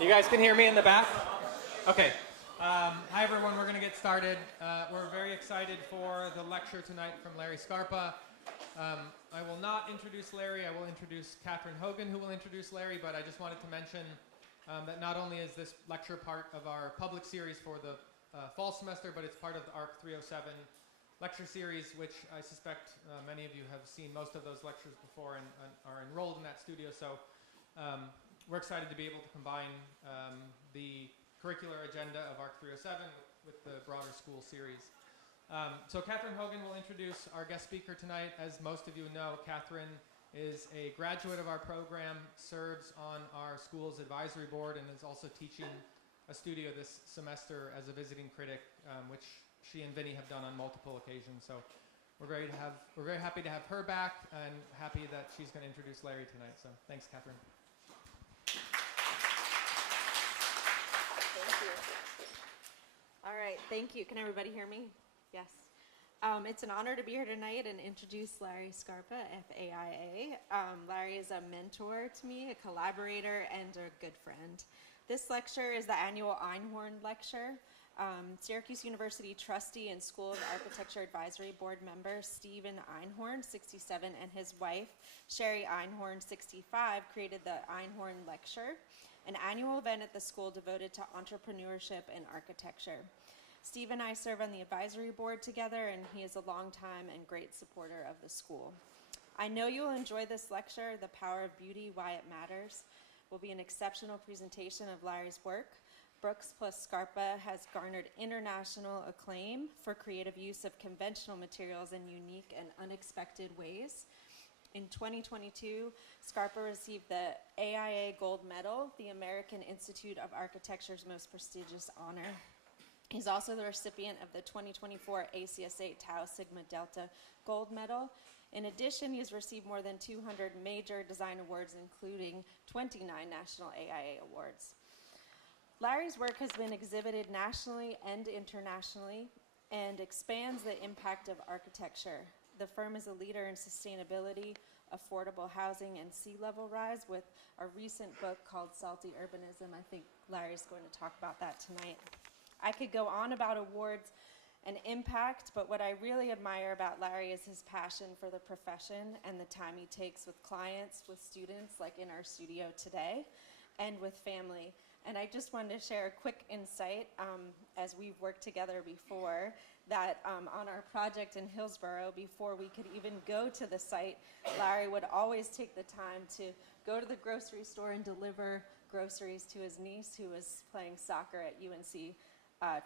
You guys can hear me in the back? Okay. Hi, everyone. We're going to get started. We're very excited for the lecture tonight from Larry Scarpa. I will not introduce Larry. I will introduce Catherine Hogan, who will introduce Larry, but I just wanted to mention that not only is this lecture part of our public series for the fall semester, but it's part of the ARC 307 lecture series, which I suspect many of you have seen most of those lectures before and are enrolled in that studio. So we're excited to be able to combine the curricular agenda of ARC 307 with the broader school series. So Catherine Hogan will introduce our guest speaker tonight. As most of you know, Catherine is a graduate of our program, serves on our school's advisory board, and is also teaching a studio this semester as a visiting critic, which she and Vinny have done on multiple occasions. So we're very happy to have her back, and happy that she's going to introduce Larry tonight. So thanks, Catherine. All right, thank you. Can everybody hear me? Yes. It's an honor to be here tonight and introduce Larry Scarpa, FAIA. Larry is a mentor to me, a collaborator, and a good friend. This lecture is the annual Einhorn Lecture. Syracuse University trustee and School of Architecture Advisory Board member Stephen Einhorn, 67, and his wife, Sherry Einhorn, 65, created the Einhorn Lecture, an annual event at the school devoted to entrepreneurship and architecture. Steve and I serve on the advisory board together, and he is a longtime and great supporter of the school. I know you'll enjoy this lecture, The Power of Beauty, Why It Matters. Will be an exceptional presentation of Larry's work. Brooks plus Scarpa has garnered international acclaim for creative use of conventional materials in unique and unexpected ways. In 2022, Scarpa received the AIA Gold Medal, the American Institute of Architecture's most prestigious honor. He's also the recipient of the 2024 ACSA Tau Sigma Delta Gold Medal. In addition, he's received more than 200 major design awards, including 29 national AIA awards. Larry's work has been exhibited nationally and internationally and expands the impact of architecture. The firm is a leader in sustainability, affordable housing, and sea level rise with a recent book called Salty Urbanism. I think Larry's going to talk about that tonight. I could go on about awards and impact, but what I really admire about Larry is his passion for the profession and the time he takes with clients, with students, like in our studio today, and with family. And I just wanted to share a quick insight, as we've worked together before, that on our project in Hillsborough, before we could even go to the site, Larry would always take the time to go to the grocery store and deliver groceries to his niece, who was playing soccer at UNC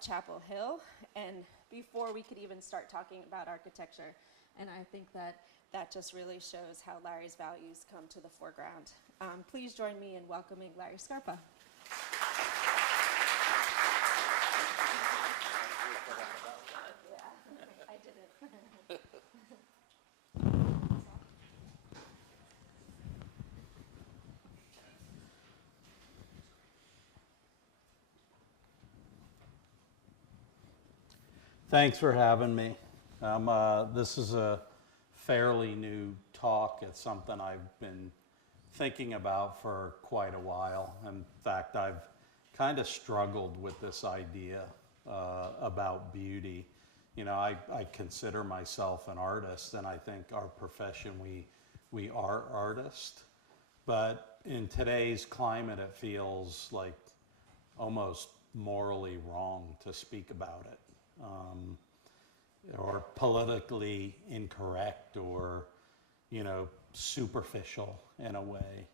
Chapel Hill, and before we could even start talking about architecture. And I think that just really shows how Larry's values come to the foreground. Please join me in welcoming Larry Scarpa. I did it. Thanks for having me. This is a fairly new talk. It's something I've been thinking about for quite a while. In fact, I've kind of struggled with this idea about beauty. You know, I consider myself an artist, and I think our profession, we are artists. But in today's climate, it feels like almost morally wrong to speak about it. Or politically incorrect, or, you know, superficial in a way.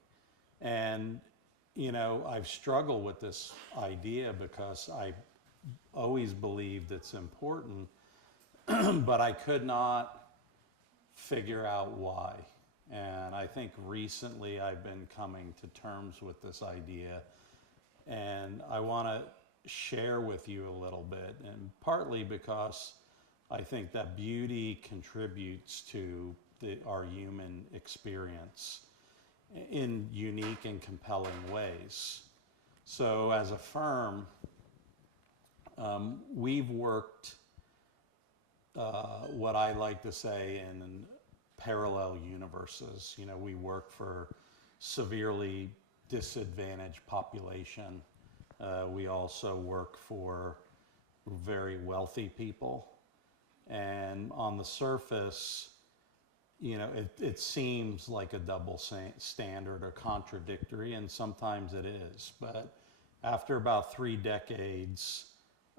And, you know, I've struggled with this idea because I always believed it's important, but I could not figure out why. And I think recently I've been coming to terms with this idea, and I want to share with you a little bit, and partly because I think that beauty contributes to our human experience in unique and compelling ways. So as a firm, we've worked what I like to say in parallel universes. You know, we work for severely disadvantaged population. We also work for very wealthy people. And on the surface, you know, it seems like a double standard or contradictory, and sometimes it is. But after about 3 decades,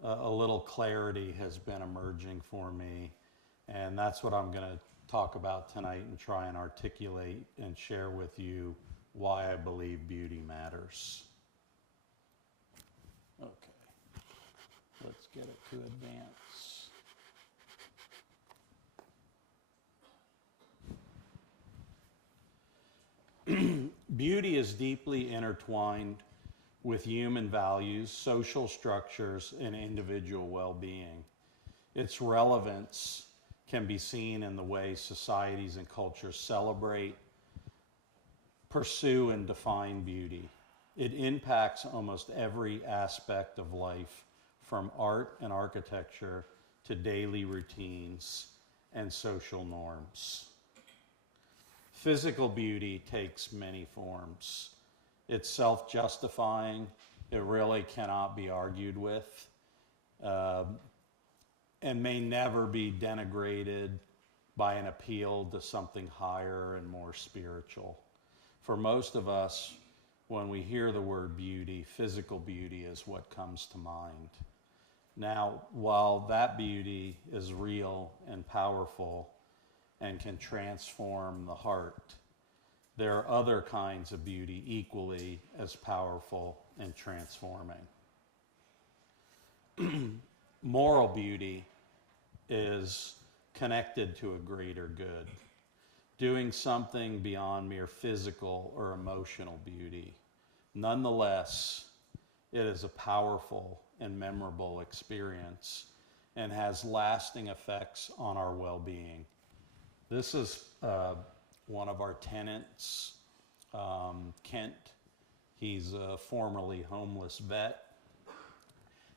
a little clarity has been emerging for me. And that's what I'm going to talk about tonight and try and articulate and share with you why I believe beauty matters. Okay, let's get it to advance. Beauty is deeply intertwined with human values, social structures, and individual well-being. Its relevance can be seen in the way societies and cultures celebrate, pursue, and define beauty. It impacts almost every aspect of life, from art and architecture to daily routines and social norms. Physical beauty takes many forms. It's self-justifying. It really cannot be argued with, and may never be denigrated by an appeal to something higher and more spiritual. For most of us, when we hear the word beauty, physical beauty is what comes to mind. Now, while that beauty is real and powerful and can transform the heart, there are other kinds of beauty equally as powerful and transforming. Moral beauty is connected to a greater good, doing something beyond mere physical or emotional beauty. Nonetheless, it is a powerful and memorable experience and has lasting effects on our well-being. This is one of our tenants, Kent. He's a formerly homeless vet,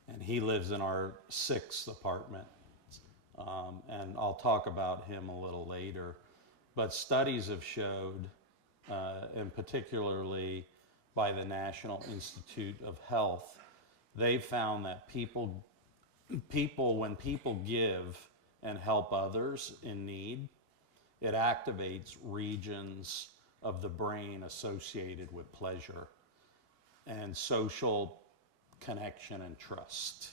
and he lives in our 6th apartment. And I'll talk about him a little later. But studies have showed, and particularly by the National Institute of Health, they've found that when people give and help others in need, it activates regions of the brain associated with pleasure and social connection and trust.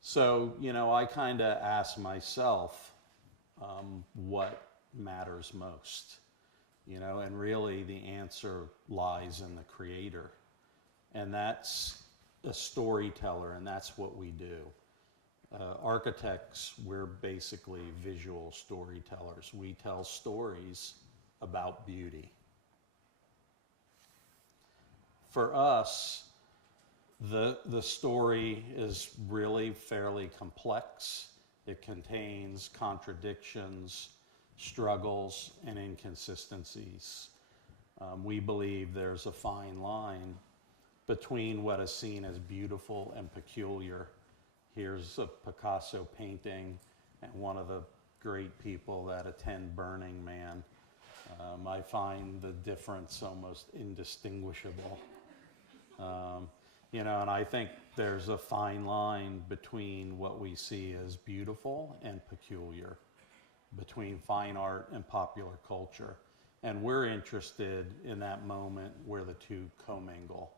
So, you know, I kind of ask myself what matters most, you know, and really the answer lies in the creator. And that's a storyteller, and that's what we do. Architects, we're basically visual storytellers. We tell stories about beauty. For us, the story is really fairly complex. It contains contradictions, struggles, and inconsistencies. We believe there's a fine line between what is seen as beautiful and peculiar. Here's a Picasso painting and one of the great people that attend Burning Man. I find the difference almost indistinguishable. You know, and I think there's a fine line between what we see as beautiful and peculiar, between fine art and popular culture. And we're interested in that moment where the two commingle.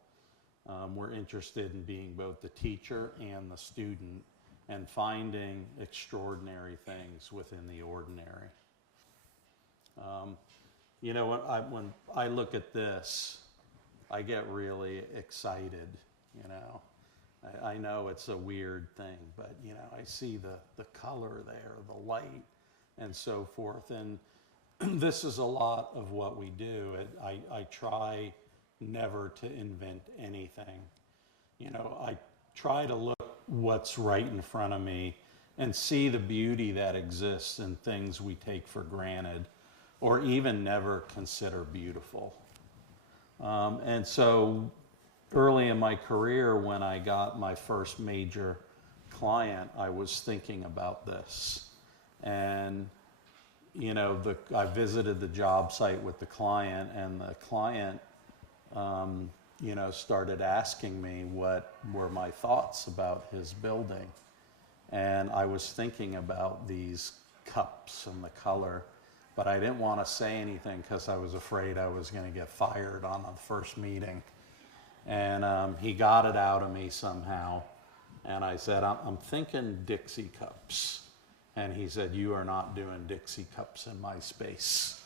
We're interested in being both the teacher and the student and finding extraordinary things within the ordinary. You know, when I look at this, I get really excited, you know. I know it's a weird thing, but, you know, I see the color there, the light, and so forth. And this is a lot of what we do. I try never to invent anything. You know, I try to look what's right in front of me and see the beauty that exists in things we take for granted or even never consider beautiful. And so early in my career, when I got my first major client, I was thinking about this. And you know, I visited the job site with the client, and the client, you know, started asking me what were my thoughts about his building. And I was thinking about these cups and the color, but I didn't want to say anything because I was afraid I was going to get fired on the first meeting. And he got it out of me somehow. And I said, I'm thinking Dixie cups. And he said, you are not doing Dixie cups in my space.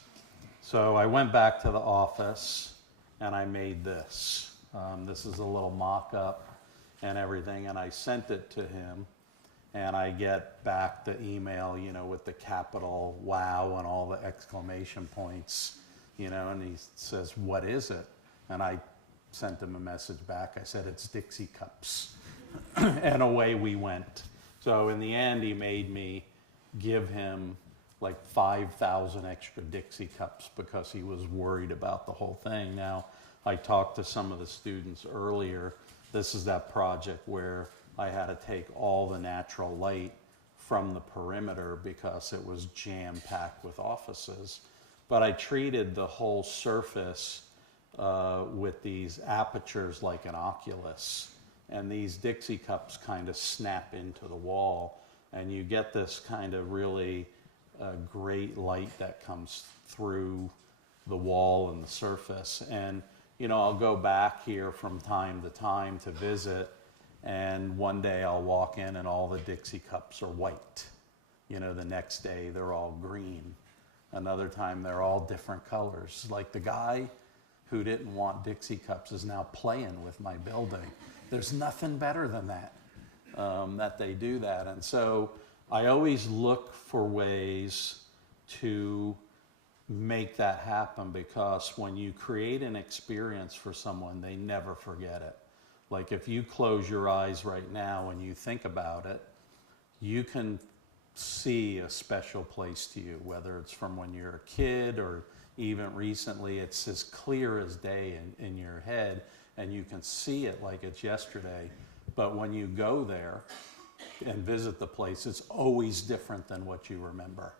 So I went back to the office and I made this. This is a little mock-up and everything, and I sent it to him. And I get back the email, you know, with the capital wow and all the exclamation points, you know, and he says, what is it? And I sent him a message back. I said, it's Dixie cups. And away we went. So in the end, he made me give him like 5,000 extra Dixie cups because he was worried about the whole thing. Now, I talked to some of the students earlier. This is that project where I had to take all the natural light from the perimeter because it was jam-packed with offices. But I treated the whole surface with these apertures like an oculus. And these Dixie cups kind of snap into the wall. And you get this kind of really great light that comes through the wall and the surface. And, you know, I'll go back here from time to time to visit. And one day I'll walk in and all the Dixie cups are white. You know, the next day they're all green. Another time they're all different colors. Like the guy who didn't want Dixie cups is now playing with my building. There's nothing better than that, that they do that. And so I always look for ways to make that happen, because when you create an experience for someone, they never forget it. Like if you close your eyes right now and you think about it, you can see a special place to you, whether it's from when you're a kid or even recently. It's as clear as day in your head, and you can see it like it's yesterday. But when you go there and visit the place, it's always different than what you remember.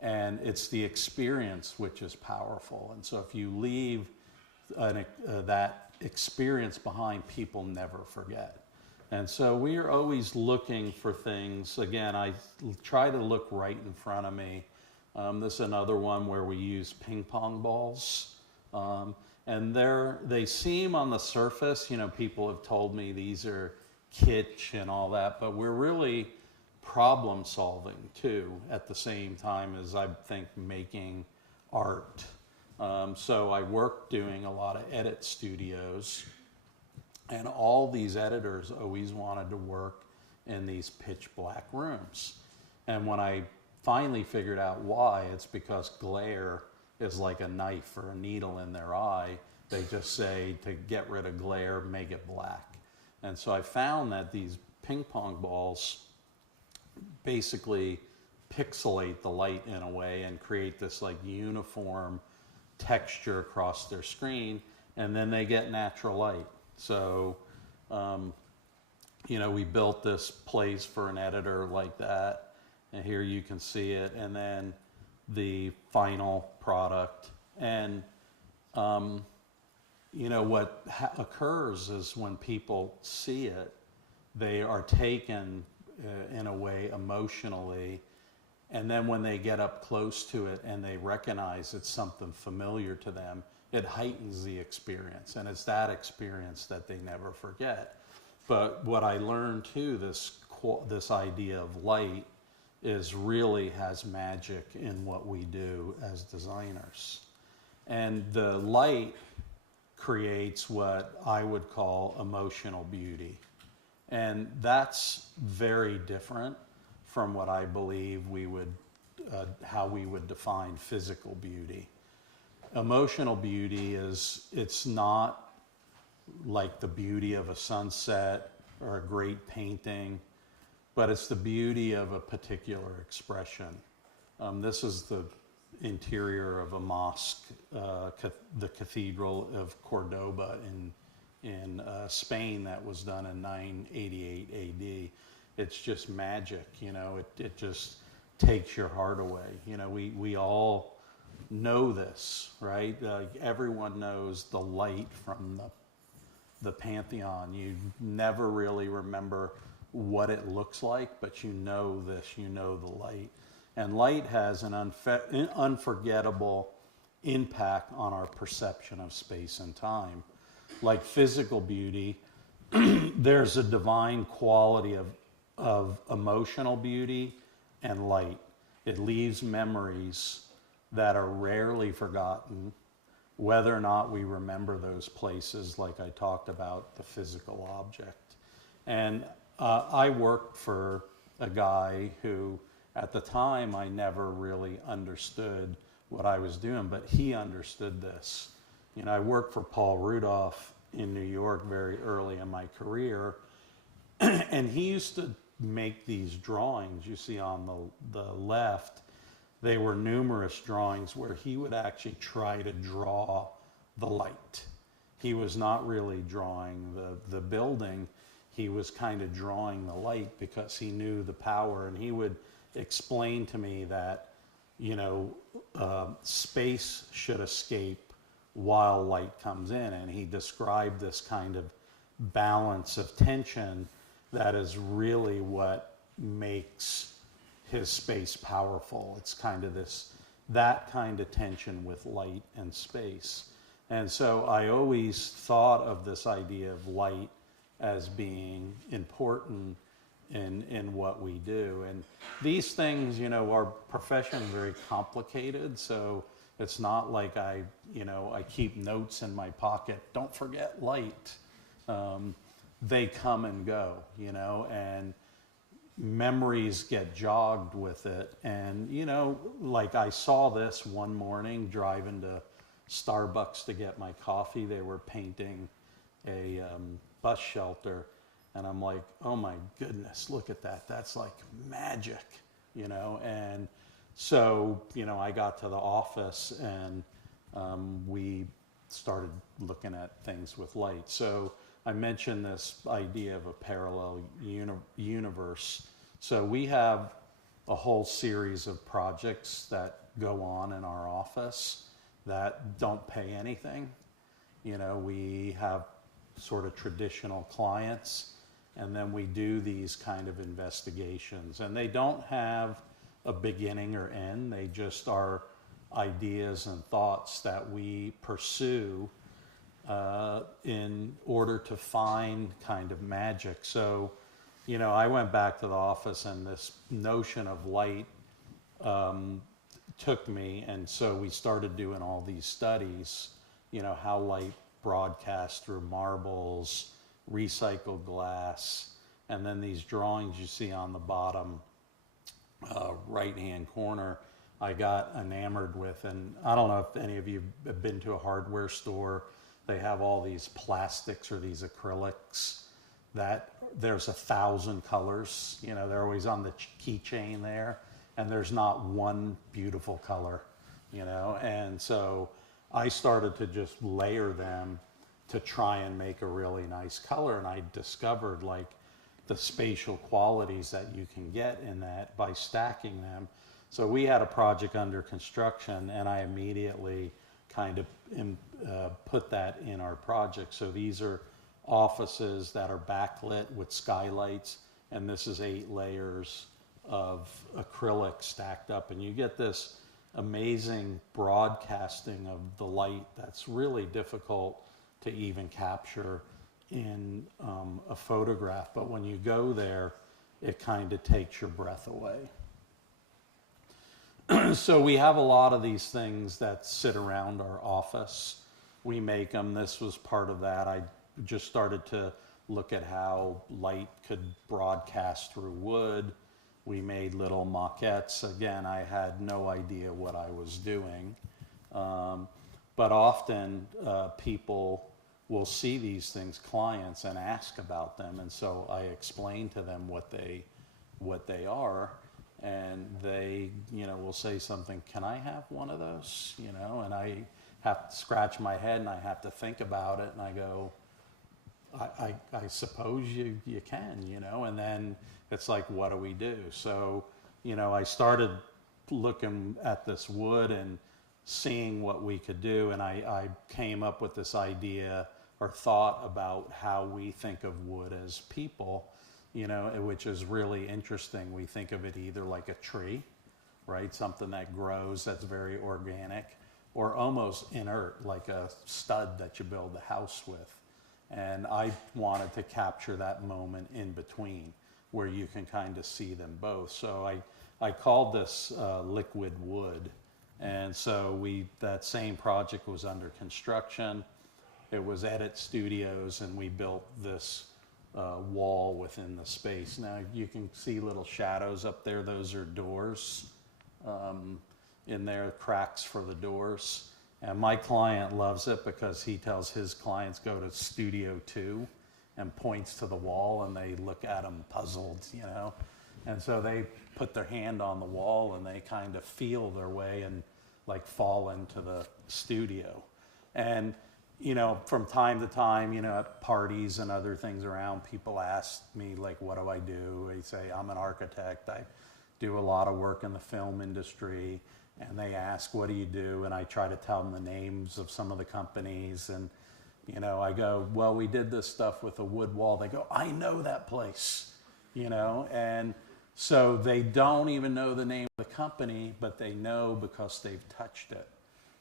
And it's the experience which is powerful. And so if you leave that experience behind, people never forget. And so we are always looking for things. Again, I try to look right in front of me. This is another one where we use ping pong balls. And they seem on the surface, you know, people have told me these are kitsch and all that, but we're really problem solving too at the same time as I think making art. So I worked doing a lot of edit studios, and all these editors always wanted to work in these pitch black rooms. And when I finally figured out why, it's because glare is like a knife or a needle in their eye. They just say, to get rid of glare, make it black. And so I found that these ping pong balls basically pixelate the light in a way and create this like uniform texture across their screen, and then they get natural light. So, you know, we built this place for an editor like that, and here you can see it, and then the final product. And, you know, what occurs is when people see it, they are taken in a way emotionally. And then when they get up close to it and they recognize it's something familiar to them, it heightens the experience. And it's that experience that they never forget. But what I learned too, this idea of light really has magic in what we do as designers. And the light creates what I would call emotional beauty. And that's very different from what I believe how we would define physical beauty. Emotional beauty it's not like the beauty of a sunset or a great painting, but it's the beauty of a particular expression. This is the interior of a mosque, the Cathedral of Cordoba in Spain, that was done in 988 AD. It's just magic, you know. takes your heart away. You know, we all know this, right? Everyone knows the light from the Pantheon. You never really remember what it looks like, but you know this, you know the light. And light has an unforgettable impact on our perception of space and time. Like physical beauty, there's a divine quality of emotional beauty and light. It leaves memories that are rarely forgotten, whether or not we remember those places, like I talked about, the physical object. And I worked for a guy who, at the time, I never really understood what I was doing, but he understood this. You know, I worked for Paul Rudolph in New York very early in my career, and he used to make these drawings you see on the left. They were numerous drawings where he would actually try to draw the light. He was not really drawing the building. He was kind of drawing the light because he knew the power, and he would explain to me that, you know, space should escape while light comes in. And he described this kind of balance of tension that is really what makes his space powerful. It's kind of that kind of tension with light and space. And so I always thought of this idea of light as being important in what we do. And these things, you know, our profession is very complicated, so it's not like I keep notes in my pocket, don't forget light. They come and go, you know, and memories get jogged with it. And, you know, like I saw this one morning driving to Starbucks to get my coffee. They were painting a bus shelter. And I'm like, oh my goodness, look at that. That's like magic, you know. And so, you know, I got to the office and we started looking at things with light. So I mentioned this idea of a parallel universe. So we have a whole series of projects that go on in our office that don't pay anything. You know, we have sort of traditional clients, and then we do these kind of investigations. And they don't have a beginning or end. They just are ideas and thoughts that we pursue in order to find kind of magic. So, you know, I went back to the office and this notion of light took me, and so we started doing all these studies, you know, how light broadcasts through marbles, recycled glass, and then these drawings you see on the bottom right-hand corner I got enamored with. And I don't know if any of you have been to a hardware store. They have all these plastics or these acrylics that there's 1,000 colors. You know, they're always on the keychain there, and there's not one beautiful color, you know. And so I started to just layer them to try and make a really nice color, and I discovered like the spatial qualities that you can get in that by stacking them. So we had a project under construction, and I immediately kind of put that in our project. So these are offices that are backlit with skylights, and this is 8 layers of acrylic stacked up, and you get this amazing broadcasting of the light that's really difficult to even capture in a photograph. But when you go there, it kind of takes your breath away. So we have a lot of these things that sit around our office. We make them. This was part of that. I just started to look at how light could broadcast through wood. We made little maquettes. Again, I had no idea what I was doing. But often people will see these things, clients, and ask about them. And so I explain to them what they are. And they, you know, will say something, can I have one of those? You know, and I have to scratch my head and I have to think about it. And I go, I suppose you can, you know. And then it's like, what do we do? So I started looking at this wood and seeing what we could do, and I came up with this idea or thought about how we think of wood as people, which is really interesting. We think of it either like a tree, right? Something that grows, that's very organic, or almost inert, like a stud that you build a house with. And I wanted to capture that moment in between where you can kind of see them both. So I called this liquid wood. And so that same project was under construction. It was Edit Studios, and we built this wall within the space. Now you can see little shadows up there. Those are doors in there, cracks for the doors. And my client loves it because he tells his clients go to Studio 2 and points to the wall, and they look at him puzzled, And so they put their hand on the wall and they kind of feel their way and like fall into the studio. And, from time to time, at parties and other things around, people ask me, like, what do I do? They say, I'm an architect. I do a lot of work in the film industry. And they ask, what do you do? And I try to tell them the names of some of the companies. And, I go, well, we did this stuff with a wood wall. They go, I know that place, And so they don't even know the name of the company, but they know because they've touched it.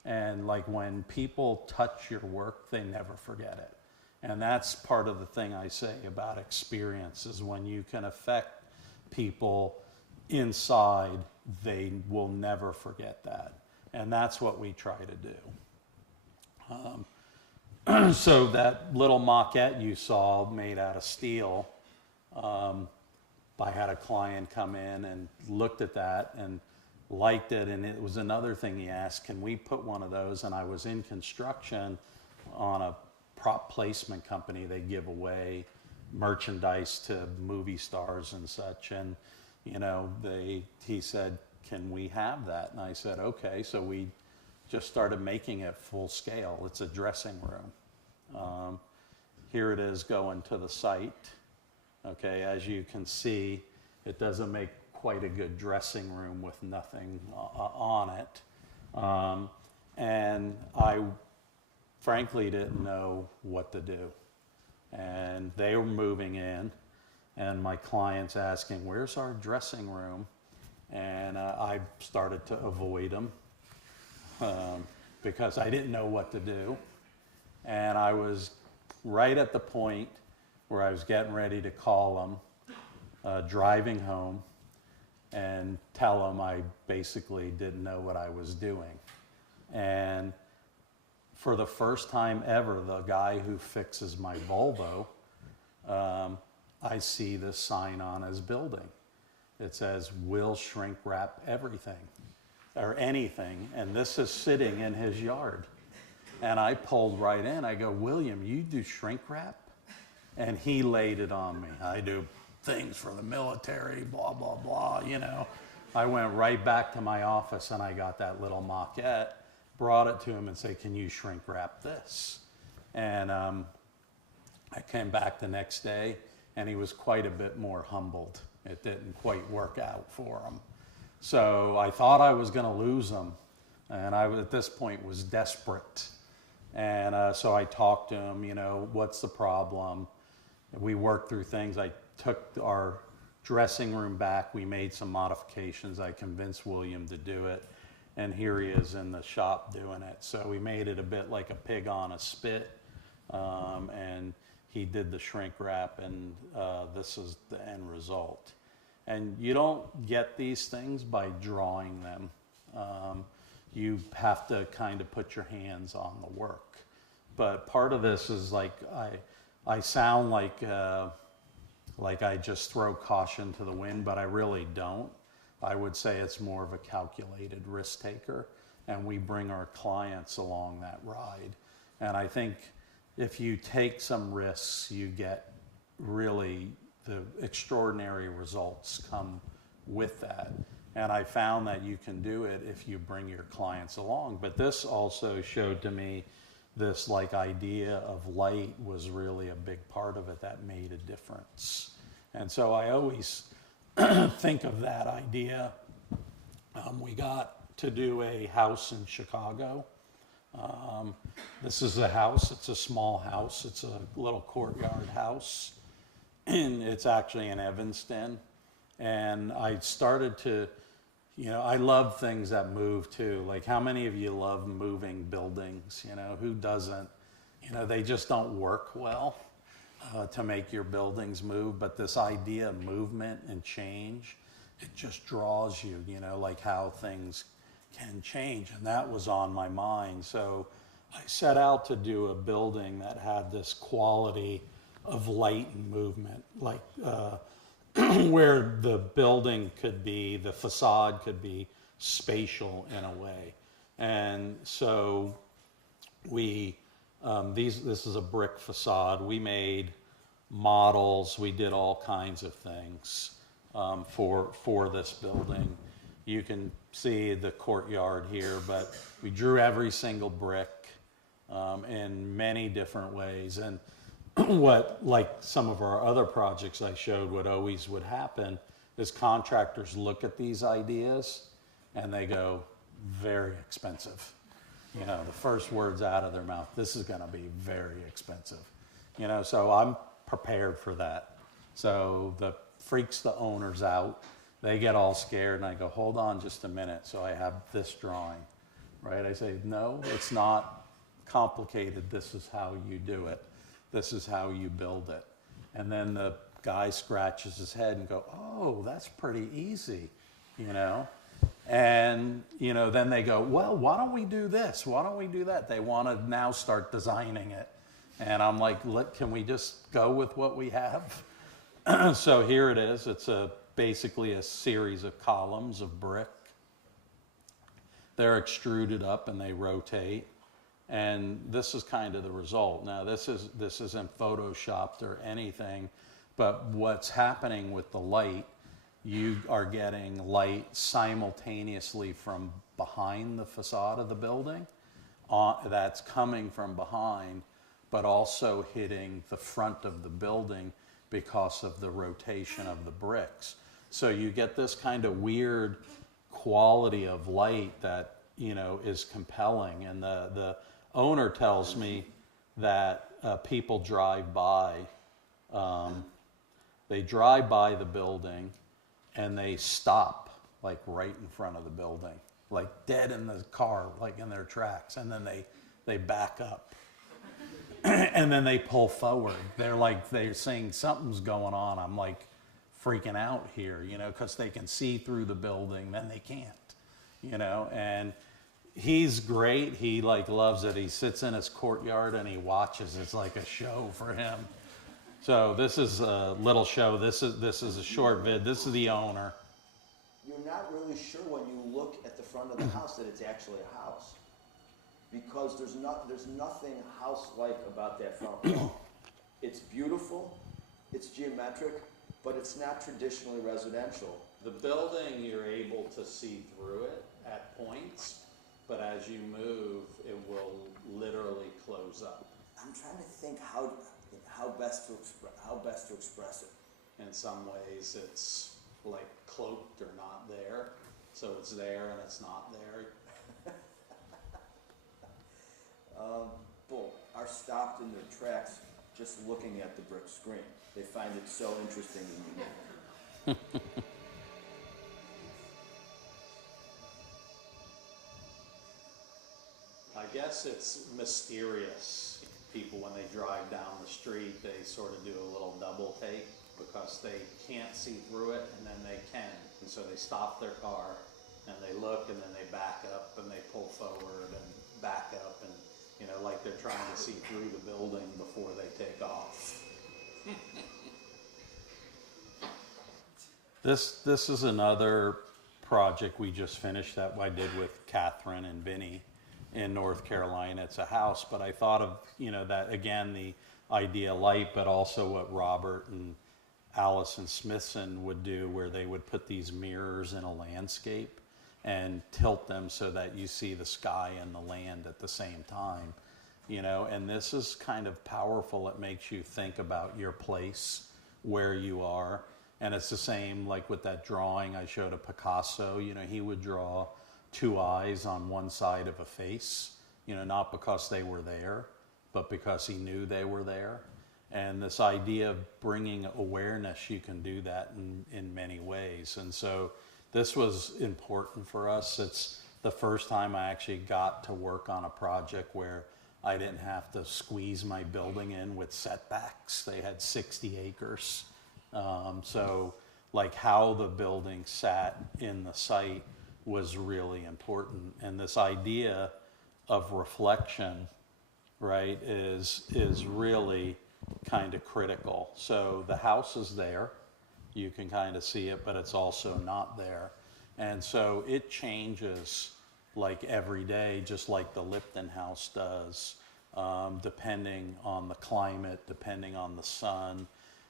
And like when people touch your work, they never forget it. And that's part of the thing I say about experience is when you can affect people inside, they will never forget that. And that's what we try to do. So that little maquette you saw made out of steel, I had a client come in and looked at that and liked it, and it was another thing he asked, can we put one of those? And I was in construction on a prop placement company. They give away merchandise to movie stars and such, and he said, can we have that? And I said, okay. So we just started making it full scale. It's a dressing room. Here it is going to the site. Okay, as you can see, it doesn't make quite a good dressing room with nothing on it. And I frankly didn't know what to do. And they were moving in, and my client's asking, where's our dressing room? And I started to avoid them because I didn't know what to do. And I was right at the point where I was getting ready to call them, driving home, and tell them I basically didn't know what I was doing. And for the first time ever, the guy who fixes my Volvo, I see this sign on his building. It says, "Will shrink wrap everything," or anything, and this is sitting in his yard. And I pulled right in. I go, "William, you do shrink wrap?" And he laid it on me. I do things for the military, blah, blah, blah, I went right back to my office and I got that little maquette, brought it to him and said, can you shrink wrap this? And I came back the next day and he was quite a bit more humbled. It didn't quite work out for him. So I thought I was going to lose him. And I, at this point, was desperate. And so I talked to him, what's the problem? We worked through things. I took our dressing room back. We made some modifications. I convinced William to do it. And here he is in the shop doing it. So we made it a bit like a pig on a spit. And he did the shrink wrap, and this is the end result. And you don't get these things by drawing them. You have to kind of put your hands on the work. But part of this is like I sound like I just throw caution to the wind, but I really don't. I would say it's more of a calculated risk taker, and we bring our clients along that ride. And I think if you take some risks, you get really the extraordinary results come with that. And I found that you can do it if you bring your clients along. But this also showed to me this like idea of light was really a big part of it that made a difference. And so I always think of that idea. We got to do a house in Chicago. This is a house. It's a small house. It's a little courtyard house. And it's actually in Evanston. And I started to, I love things that move too. Like, how many of you love moving buildings? Who doesn't? They just don't work well to make your buildings move. But this idea of movement and change, it just draws you, like how things can change. And that was on my mind. So I set out to do a building that had this quality of light and movement, like where the building could be, the facade could be spatial in a way. And so this is a brick facade. We made models, we did all kinds of things for this building. You can see the courtyard here, but we drew every single brick in many different ways. And what, like some of our other projects I showed, what always would happen is contractors look at these ideas and they go, very expensive. The first words out of their mouth, this is going to be very expensive. So I'm prepared for that. So the freaks the owners out. They get all scared and I go, hold on just a minute. So I have this drawing, right? I say, no, it's not complicated. This is how you do it. This is how you build it. And then the guy scratches his head and go, oh, that's pretty easy, And, then they go, well, why don't we do this? Why don't we do that? They want to now start designing it. And I'm like, can we just go with what we have? So here it is. It's basically a series of columns of brick. They're extruded up and they rotate. And this is kind of the result. Now, this isn't photoshopped or anything, but what's happening with the light, you are getting light simultaneously from behind the facade of the building, that's coming from behind, but also hitting the front of the building because of the rotation of the bricks. So you get this kind of weird quality of light that, is compelling. And the owner tells me that people drive by, the building and they stop like right in front of the building, like dead in the car, like in their tracks. And then they back up and then they pull forward. They're saying something's going on. I'm like freaking out here, because they can see through the building, then they can't, and he's great. He loves it. He sits in his courtyard and he watches. It's like a show for him. So this is a little show. This is a short vid. This is the owner. You're not really sure when you look at the front of the house that it's actually a house, because there's nothing house-like about that front wall. It's beautiful, it's geometric, but it's not traditionally residential. The building, you're able to see through it at points, but as you move, it will literally close up. I'm trying to think how best to express it. In some ways, it's like cloaked or not there, so it's there and it's not there. People are stopped in their tracks just looking at the brick screen. They find it so interesting and unique. I guess it's mysterious. People, when they drive down the street, they sort of do a little double take because they can't see through it, and then they can. And so they stop their car, and they look, and then they back up, and they pull forward and back up, and like they're trying to see through the building before they take off. This is another project we just finished that I did with Catherine and Vinny in North Carolina. It's a house, but I thought of, that again, the idea light, but also what Robert and Allison Smithson would do, where they would put these mirrors in a landscape and tilt them so that you see the sky and the land at the same time, and this is kind of powerful. It makes you think about your place, where you are, And it's the same like with that drawing I showed of Picasso. You know, he would draw two eyes on one side of a face, you know, not because they were there, but because he knew they were there. And this idea of bringing awareness, you can do that in many ways. And so this was important for us. It's the first time I actually got to work on a project where I didn't have to squeeze my building in with setbacks. They had 60 acres. So like how the building sat in the site was really important. And this idea of reflection, right, is really kind of critical. So the house is there. You can kind of see it, but it's also not there. And so it changes like every day, just like the Lipton house does, depending on the climate, depending on the sun.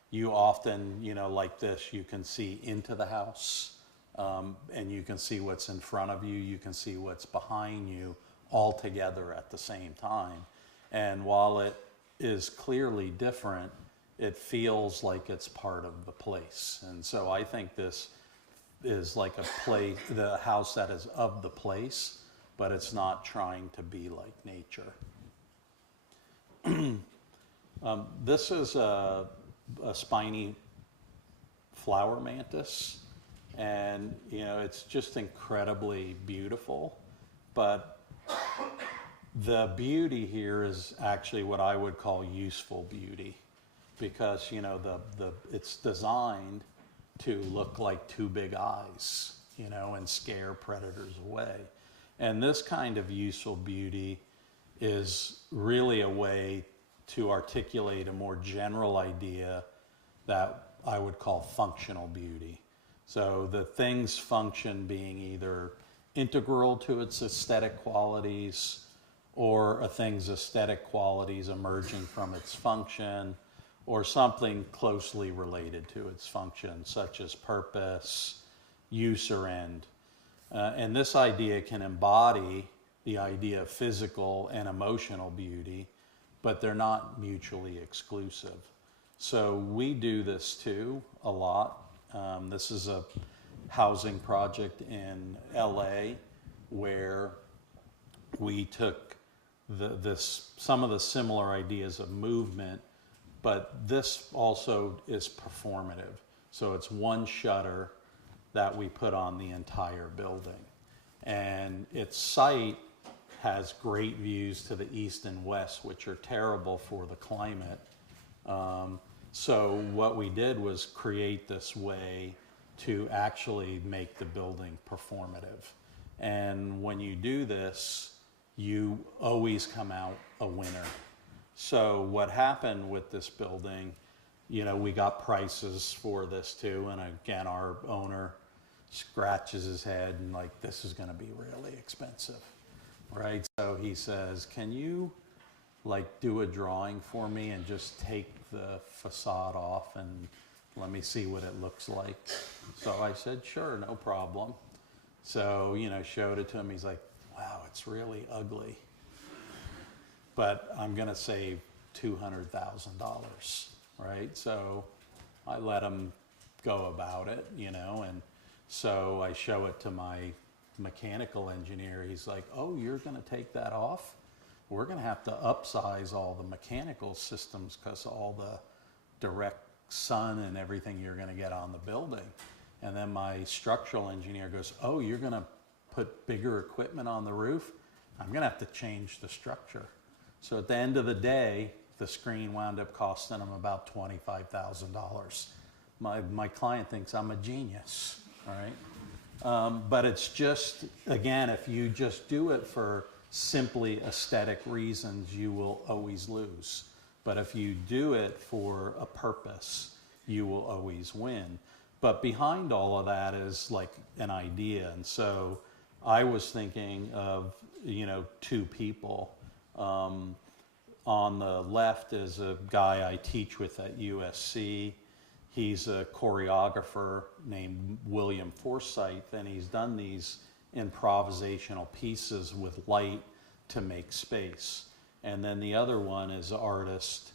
You often, you know, like this, you can see into the house, and you can see what's in front of you, you can see what's behind you, all together at the same time. And while it is clearly different, it feels like it's part of the place. And so I think this is like a place, the house that is of the place, but it's not trying to be like nature. This is a spiny flower mantis, and you know, it's just incredibly beautiful, but the beauty here is actually what I would call useful beauty, because you know it's designed to look like two big eyes, you know, and scare predators away. And this kind of useful beauty is really a way to articulate a more general idea that I would call functional beauty. So the thing's function being either integral to its aesthetic qualities, or a thing's aesthetic qualities emerging from its function, or something closely related to its function, such as purpose, use, or end. And this idea can embody the idea of physical and emotional beauty, but they're not mutually exclusive. So we do this too a lot. This is a housing project in LA where we took some of the similar ideas of movement, but this also is performative. So it's one shutter that we put on the entire building. And its site has great views to the east and west, which are terrible for the climate. So what we did was create this way to actually make the building performative. And when you do this, you always come out a winner. So what happened with this building, you know, we got prices for this too. And again, our owner scratches his head and like, this is going to be really expensive, right? So he says, can you like do a drawing for me and just take the facade off and let me see what it looks like? So I said, sure, no problem. So, you know, showed it to him. He's like, wow, it's really ugly, but I'm going to save $200,000, right? So I let him go about it, you know, and so I show it to my mechanical engineer. He's like, oh, you're going to take that off? We're going to have to upsize all the mechanical systems because all the direct sun and everything you're going to get on the building. And then my structural engineer goes, oh, you're going to put bigger equipment on the roof? I'm going to have to change the structure. So at the end of the day, the screen wound up costing him about $25,000. My client thinks I'm a genius, all right? But it's just, again, if you just do it for simply aesthetic reasons, you will always lose. But if you do it for a purpose, you will always win. But behind all of that is like an idea. And so I was thinking of, you know, two people. On the left is a guy I teach with at USC. He's a choreographer named William Forsythe, and he's done these improvisational pieces with light to make space. And then the other one is an artist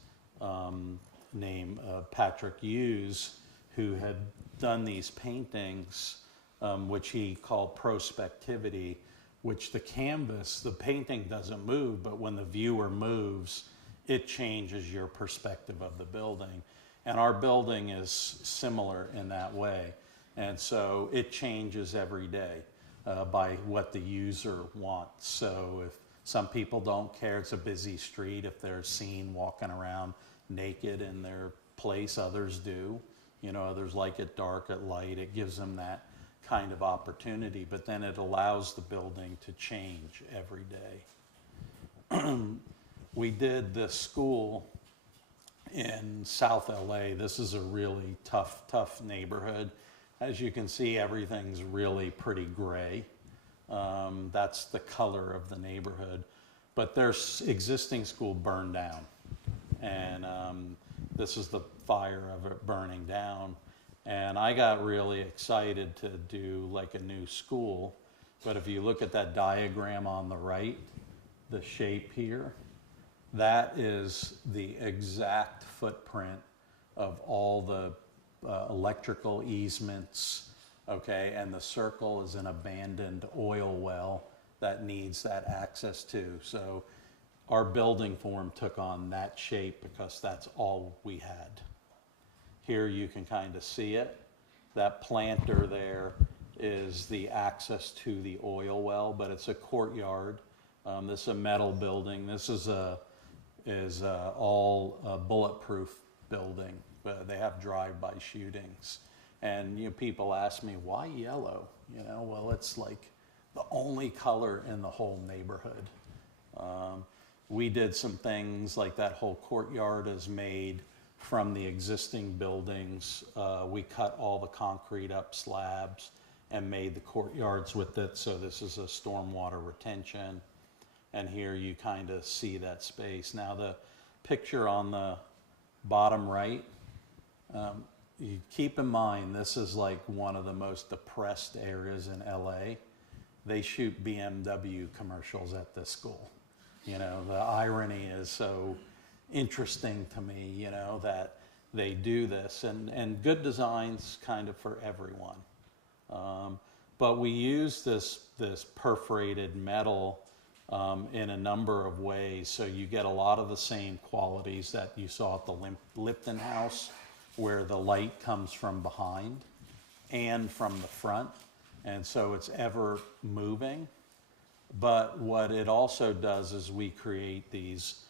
named Patrick Hughes, who had done these paintings, which he called prospectivity, which the canvas, the painting doesn't move, but when the viewer moves, it changes your perspective of the building. And our building is similar in that way. And so it changes every day by what the user wants. So if some people don't care, it's a busy street, if they're seen walking around naked in their place, others do. You know, others like it dark, at light. It gives them that kind of opportunity, but then it allows the building to change every day. We did this school in South LA. This is a really tough neighborhood. As you can see, everything's really pretty gray. That's the color of the neighborhood. But their existing school burned down. And this is the fire of it burning down. And I got really excited to do like a new school. But if you look at that diagram on the right, the shape here, that is the exact footprint of all the electrical easements, okay? And the circle is an abandoned oil well that needs that access too. So our building form took on that shape because that's all we had. Here you can kind of see it. That planter there is the access to the oil well, but it's a courtyard. This is a metal building. This is all bulletproof building. They have drive-by shootings. And you know, people ask me, why yellow? You know, well, it's like the only color in the whole neighborhood. We did some things like that whole courtyard is made from the existing buildings. We cut all the concrete up slabs and made the courtyards with it. So this is a stormwater retention. And here you kind of see that space. Now the picture on the bottom right, you keep in mind this is like one of the most depressed areas in LA. They shoot BMW commercials at this school. You know, the irony is so interesting to me, you know, that they do this, and good designs kind of for everyone. But we use this perforated metal in a number of ways, so you get a lot of the same qualities that you saw at the Lipton House, where the light comes from behind and from the front, and so it's ever moving. But what it also does is we create these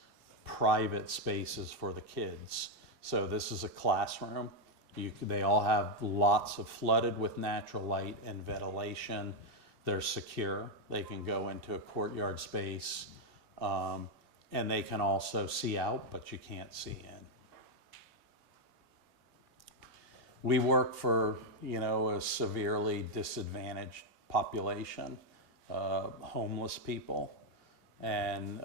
private spaces for the kids. So this is a classroom. They all have lots of flooded with natural light and ventilation. They're secure. They can go into a courtyard space, and they can also see out, but you can't see in. We work for, you know, a severely disadvantaged population, homeless people, and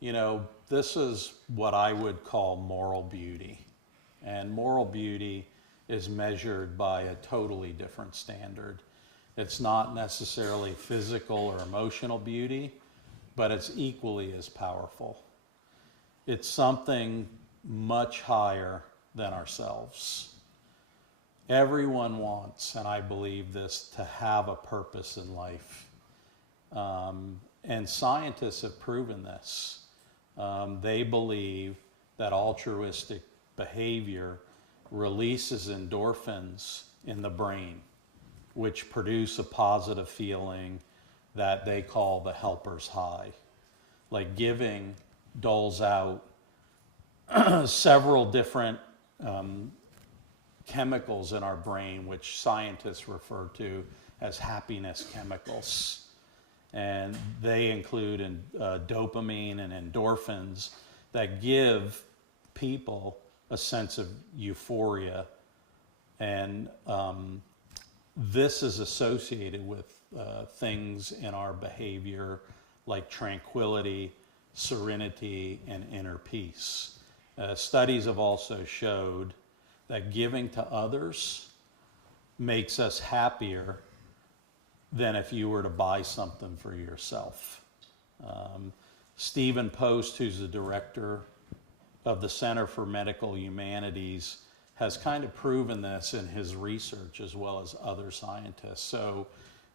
you know, this is what I would call moral beauty. And moral beauty is measured by a totally different standard. It's not necessarily physical or emotional beauty, but it's equally as powerful. It's something much higher than ourselves. Everyone wants, and I believe this, to have a purpose in life. And scientists have proven this. They believe that altruistic behavior releases endorphins in the brain, which produce a positive feeling that they call the helper's high. Like giving doles out several different chemicals in our brain, which scientists refer to as happiness chemicals. And they include dopamine and endorphins that give people a sense of euphoria. And this is associated with things in our behavior like tranquility, serenity, and inner peace. Studies have also showed that giving to others makes us happier than if you were to buy something for yourself. Stephen Post, who's the director of the Center for Medical Humanities, has kind of proven this in his research as well as other scientists. So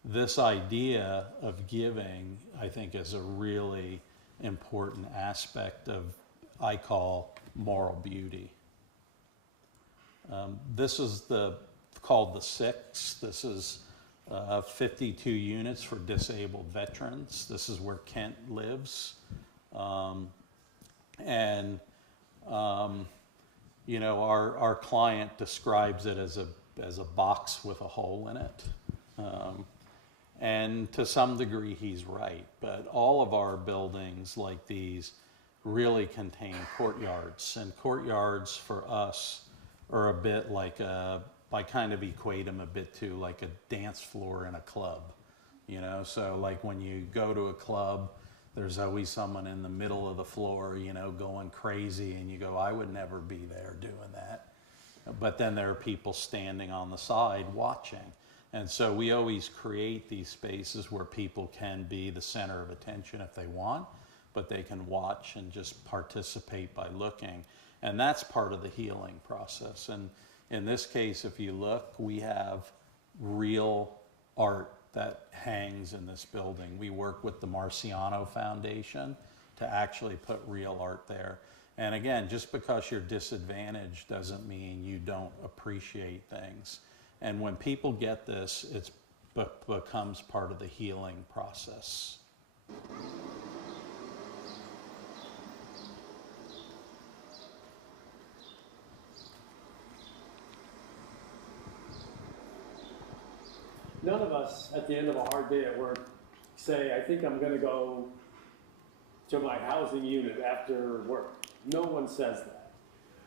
this idea of giving, I think, is a really important aspect of, I call, moral beauty. This is called the Six. This is 52 units for disabled veterans. This is where Kent lives. You know, our client describes it as a box with a hole in it. And to some degree, he's right. But all of our buildings like these really contain courtyards. And courtyards for us are a bit like I kind of equate them a bit to like a dance floor in a club. You know, so like when you go to a club, there's always someone in the middle of the floor, you know, going crazy, and you go, I would never be there doing that. But then there are people standing on the side watching. And so we always create these spaces where people can be the center of attention if they want, but they can watch and just participate by looking. And that's part of the healing process. And in this case, if you look, we have real art that hangs in this building. We work with the Marciano Foundation to actually put real art there. And again, just because you're disadvantaged doesn't mean you don't appreciate things. And when people get this, it becomes part of the healing process. None of us, at the end of a hard day at work, say, I think I'm going to go to my housing unit after work. No one says that.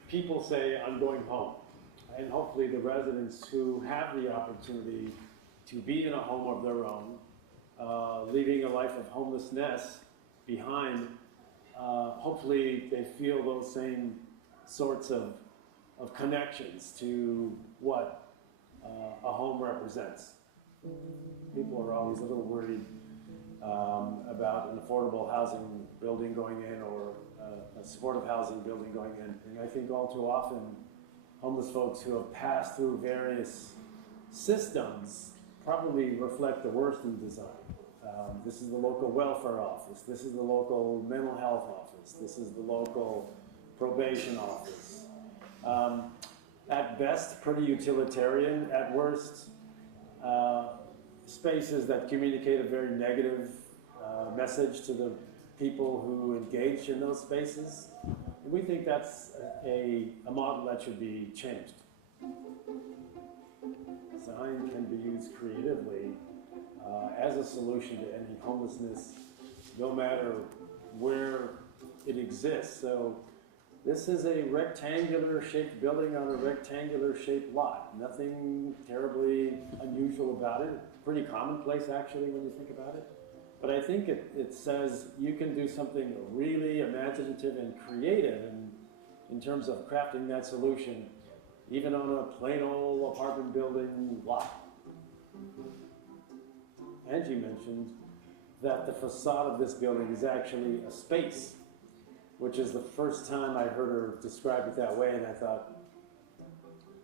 People say, I'm going home. And hopefully the residents who have the opportunity to be in a home of their own, leaving a life of homelessness behind, hopefully they feel those same sorts of connections to what a home represents. People are always a little worried about an affordable housing building going in or a supportive housing building going in. And I think all too often, homeless folks who have passed through various systems probably reflect the worst in design. This is the local welfare office. This is the local mental health office. This is the local probation office. At best, pretty utilitarian. At worst, spaces that communicate a very negative message to the people who engage in those spaces. And we think that's a model that should be changed. Design can be used creatively as a solution to ending homelessness, no matter where it exists. So this is a rectangular shaped building on a rectangular shaped lot. Nothing terribly unusual about it. Pretty commonplace actually when you think about it. But I think it says you can do something really imaginative and creative in terms of crafting that solution, even on a plain old apartment building lot. Angie mentioned that the facade of this building is actually a space, which is the first time I heard her describe it that way, and I thought,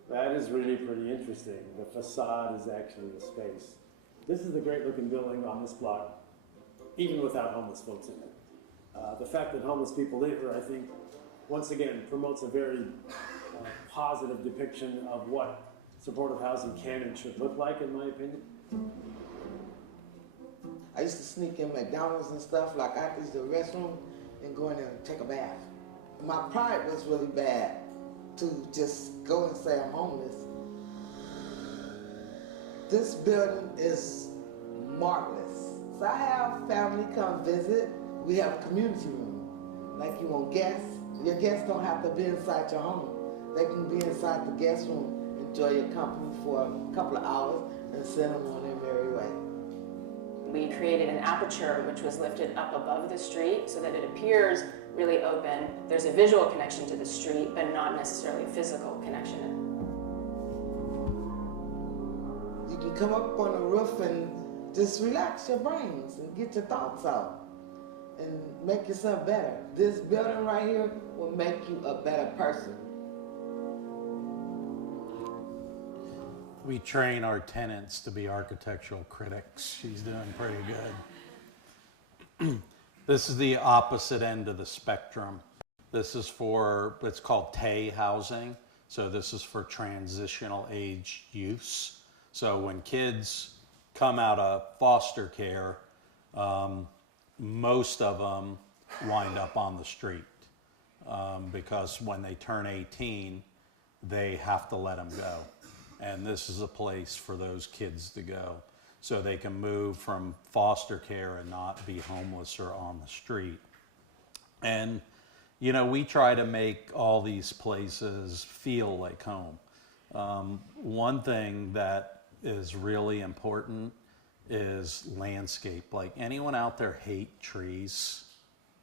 that is really pretty interesting. The facade is actually a space. This is a great looking building on this block, even without homeless folks in it. The fact that homeless people live here, I think, once again, promotes a very positive depiction of what supportive housing can and should look like, in my opinion. I used to sneak in McDonald's and stuff, like I used to the restroom and go in there and take a bath. My pride was really bad to just go and say I'm homeless. This building is marvelous. So I have family come visit. We have a community room. Like you want guests, your guests don't have to be inside your home. They can be inside the guest room, enjoy your company for a couple of hours, and send them on their merry way. We created an aperture which was lifted up above the street so that it appears really open. There's a visual connection to the street, but not necessarily a physical connection. You can come up on the roof and just relax your brains and get your thoughts out and make yourself better. This building right here will make you a better person. we train our tenants to be architectural critics. She's doing pretty good. This is the opposite end of the spectrum. This is for, it's called TAY housing. So this is for transitional age use. So when kids come out of foster care, most of them wind up on the street because when they turn 18, they have to let them go. And this is a place for those kids to go. So they can move from foster care and not be homeless or on the street. And, you know, we try to make all these places feel like home. One thing that is really important is landscape. Like, anyone out there hate trees?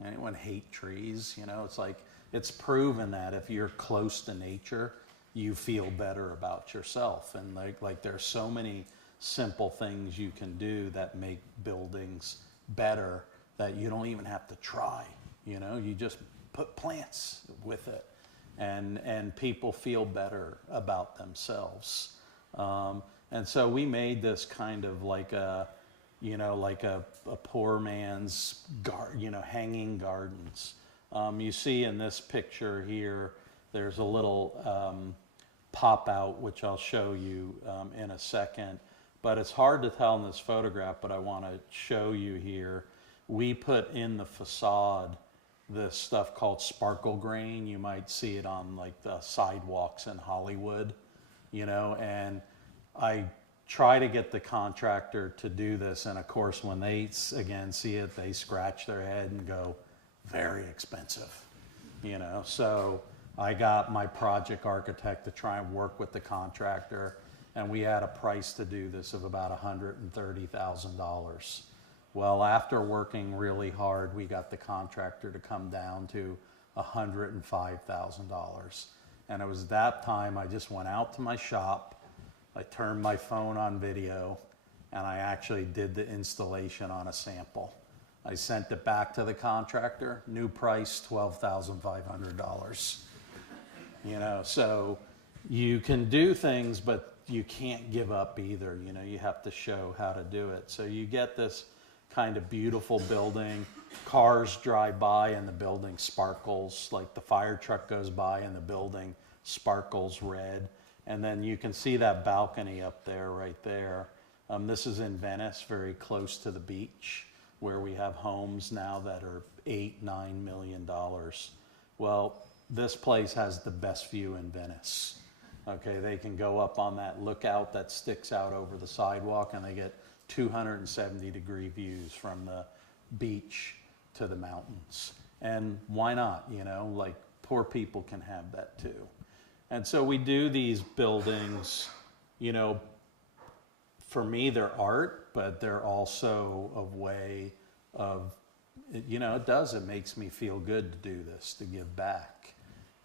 Anyone hate trees? You know, it's like, it's proven that if you're close to nature, you feel better about yourself. And like there's so many simple things you can do that make buildings better that you don't even have to try. You know, you just put plants with it, and people feel better about themselves. And so we made this kind of like a, you know, like a poor man's hanging gardens. You see in this picture here, there's a little pop out, which I'll show you in a second. But it's hard to tell in this photograph, but I want to show you here. We put in the facade this stuff called sparkle grain. You might see it on like the sidewalks in Hollywood, you know, and I try to get the contractor to do this. And of course, when they again see it, they scratch their head and go, very expensive, you know. So I got my project architect to try and work with the contractor, and we had a price to do this of about $130,000. Well, after working really hard, we got the contractor to come down to $105,000. And it was that time I just went out to my shop, I turned my phone on video, and I actually did the installation on a sample. I sent it back to the contractor, new price, $12,500. You know, so you can do things, but you can't give up either. You know, you have to show how to do it. So you get this kind of beautiful building. Cars drive by and the building sparkles, like the fire truck goes by and the building sparkles red. And then you can see that balcony up there, right there. This is in Venice, very close to the beach, where we have homes now that are $8-9 million. Well, this place has the best view in Venice. Okay, they can go up on that lookout that sticks out over the sidewalk, and they get 270-degree views from the beach to the mountains. And why not? You know, like, poor people can have that too. And so we do these buildings, you know, for me, they're art, but they're also a way of, you know, it makes me feel good to do this, to give back.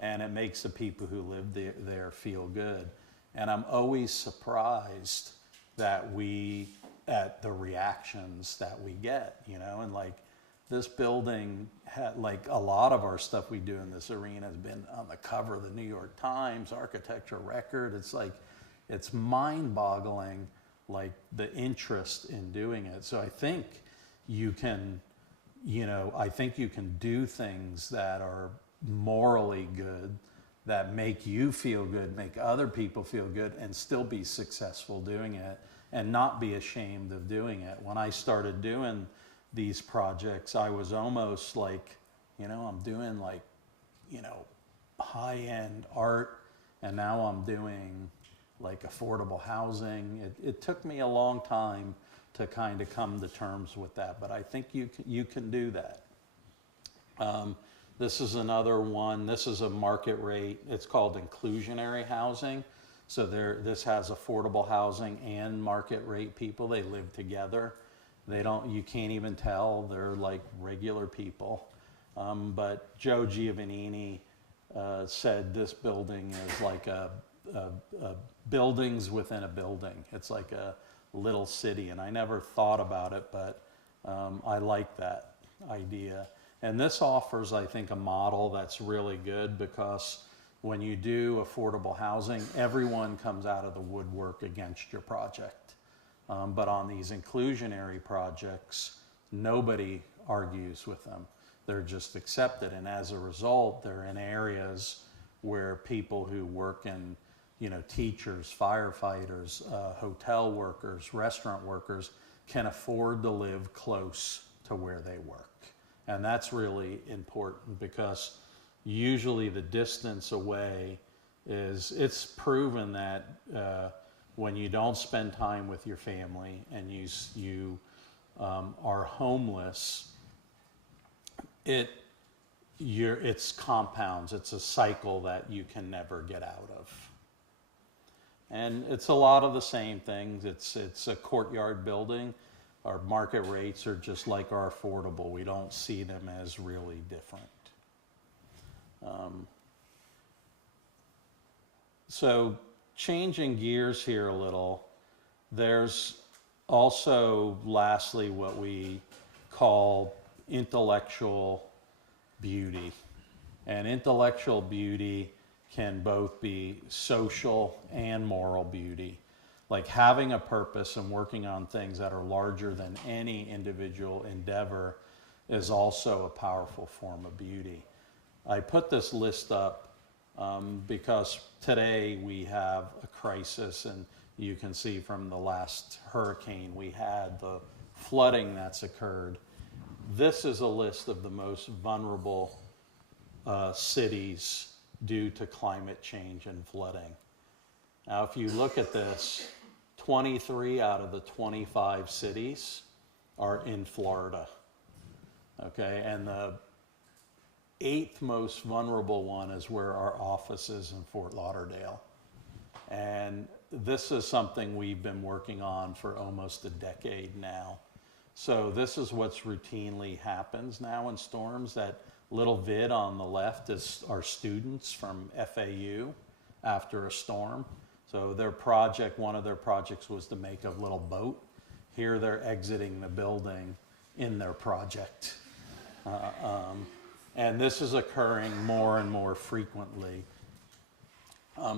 And it makes the people who live there feel good. And I'm always surprised at the reactions that we get, you know, and like this building had, like a lot of our stuff we do in this arena has been on the cover of the New York Times, Architecture Record. It's like, it's mind-boggling, like the interest in doing it. So I think you can, you know, I think you can do things that are morally good, that make you feel good, make other people feel good, and still be successful doing it and not be ashamed of doing it. When I started doing these projects, I was almost like, you know, I'm doing like, you know, high-end art, and now I'm doing like affordable housing. It took me a long time to kind of come to terms with that, but I think you can do that. This is another one. This is a market rate. It's called inclusionary housing. So this has affordable housing and market rate people. They live together. You can't even tell. They're like regular people. But Joe Giovannini said this building is like a buildings within a building. It's like a little city. And I never thought about it, but I like that idea. And this offers, I think, a model that's really good because, when you do affordable housing, everyone comes out of the woodwork against your project. But on these inclusionary projects, nobody argues with them. They're just accepted. And as a result, they're in areas where people who work in, teachers, firefighters, hotel workers, restaurant workers can afford to live close to where they work. And that's really important because usually the distance away it's proven that when you don't spend time with your family and you are homeless, it's compounds. It's a cycle that you can never get out of. And it's a lot of the same things. It's a courtyard building. Our market rates are just like our affordable. We don't see them as really different. So changing gears here a little, there's also lastly what we call intellectual beauty. And intellectual beauty can both be social and moral beauty. Like having a purpose and working on things that are larger than any individual endeavor is also a powerful form of beauty. I put this list up because today we have a crisis, and you can see from the last hurricane we had, the flooding that's occurred. This is a list of the most vulnerable cities due to climate change and flooding. Now, if you look at this, 23 out of the 25 cities are in Florida, okay? And the 8th most vulnerable one is where our office is in Fort Lauderdale. And this is something we've been working on for almost a decade now. So this is what's routinely happens now in storms. That little vid on the left is our students from FAU after a storm. So their project, one of their projects was to make a little boat. Here they're exiting the building in their project. And this is occurring more and more frequently.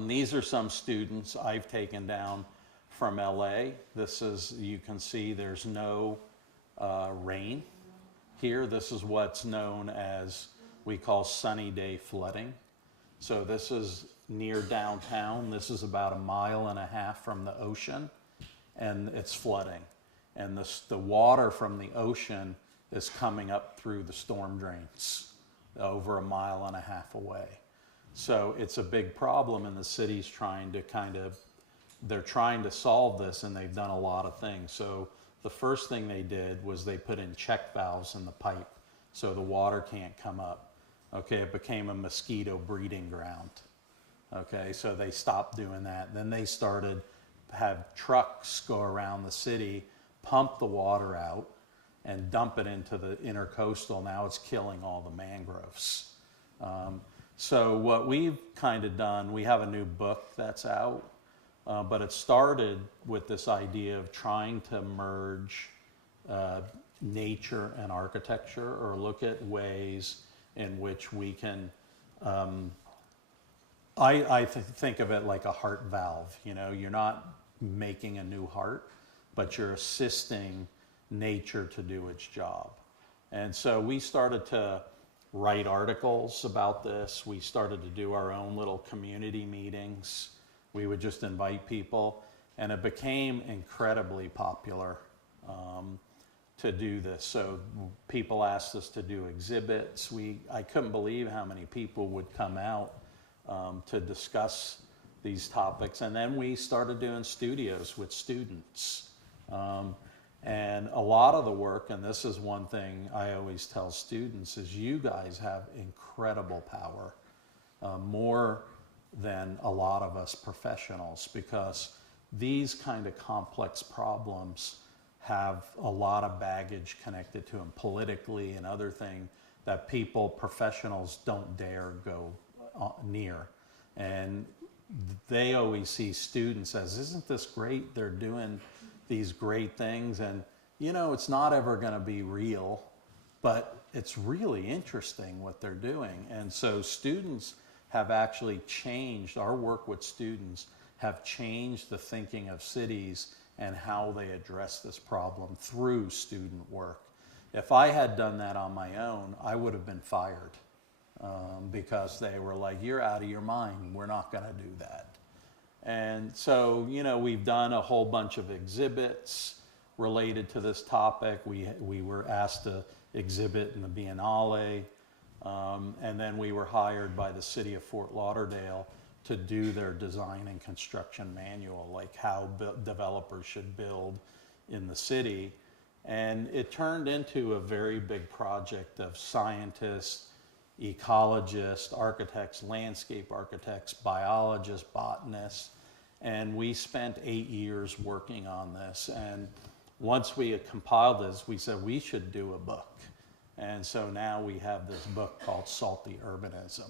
These are some students I've taken down from LA. This is, you can see there's no rain here. This is what's known as, we call sunny day flooding. So this is near downtown. This is about 1.5 miles from the ocean, and it's flooding. And the water from the ocean is coming up through the storm drains over 1.5 miles away. So it's a big problem, and the city's trying to they're trying to solve this, and they've done a lot of things. So the first thing they did was they put in check valves in the pipe so the water can't come up. Okay, it became a mosquito breeding ground. Okay, so they stopped doing that. Then they started have trucks go around the city, pump the water out, and dump it into the intercoastal. Now it's killing all the mangroves. So what we've kind of done, we have a new book that's out, but it started with this idea of trying to merge nature and architecture, or look at ways in which we can, I think of it like a heart valve. You're not making a new heart, but you're assisting nature to do its job. And so we started to write articles about this. We started to do our own little community meetings. We would just invite people, and it became incredibly popular to do this. So people asked us to do exhibits. I couldn't believe how many people would come out to discuss these topics. And then we started doing studios with students. And a lot of the work, and this is one thing I always tell students, is you guys have incredible power, more than a lot of us professionals, because these kind of complex problems have a lot of baggage connected to them politically and other things that professionals don't dare go near. And they always see students as, isn't this great? They're doing these great things, and it's not ever going to be real, but it's really interesting what they're doing. And so students have actually changed, our work with students have changed the thinking of cities and how they address this problem through student work. If I had done that on my own, I would have been fired because they were like, you're out of your mind, we're not going to do that. And so, you know, we've done a whole bunch of exhibits related to this topic. We were asked to exhibit in the Biennale, and then we were hired by the city of Fort Lauderdale to do their design and construction manual, like how developers should build in the city. And it turned into a very big project of scientists, ecologists, architects, landscape architects, biologists, botanists, and we spent 8 years working on this. And once we had compiled this, we said we should do a book. And so now we have this book called Salty Urbanism.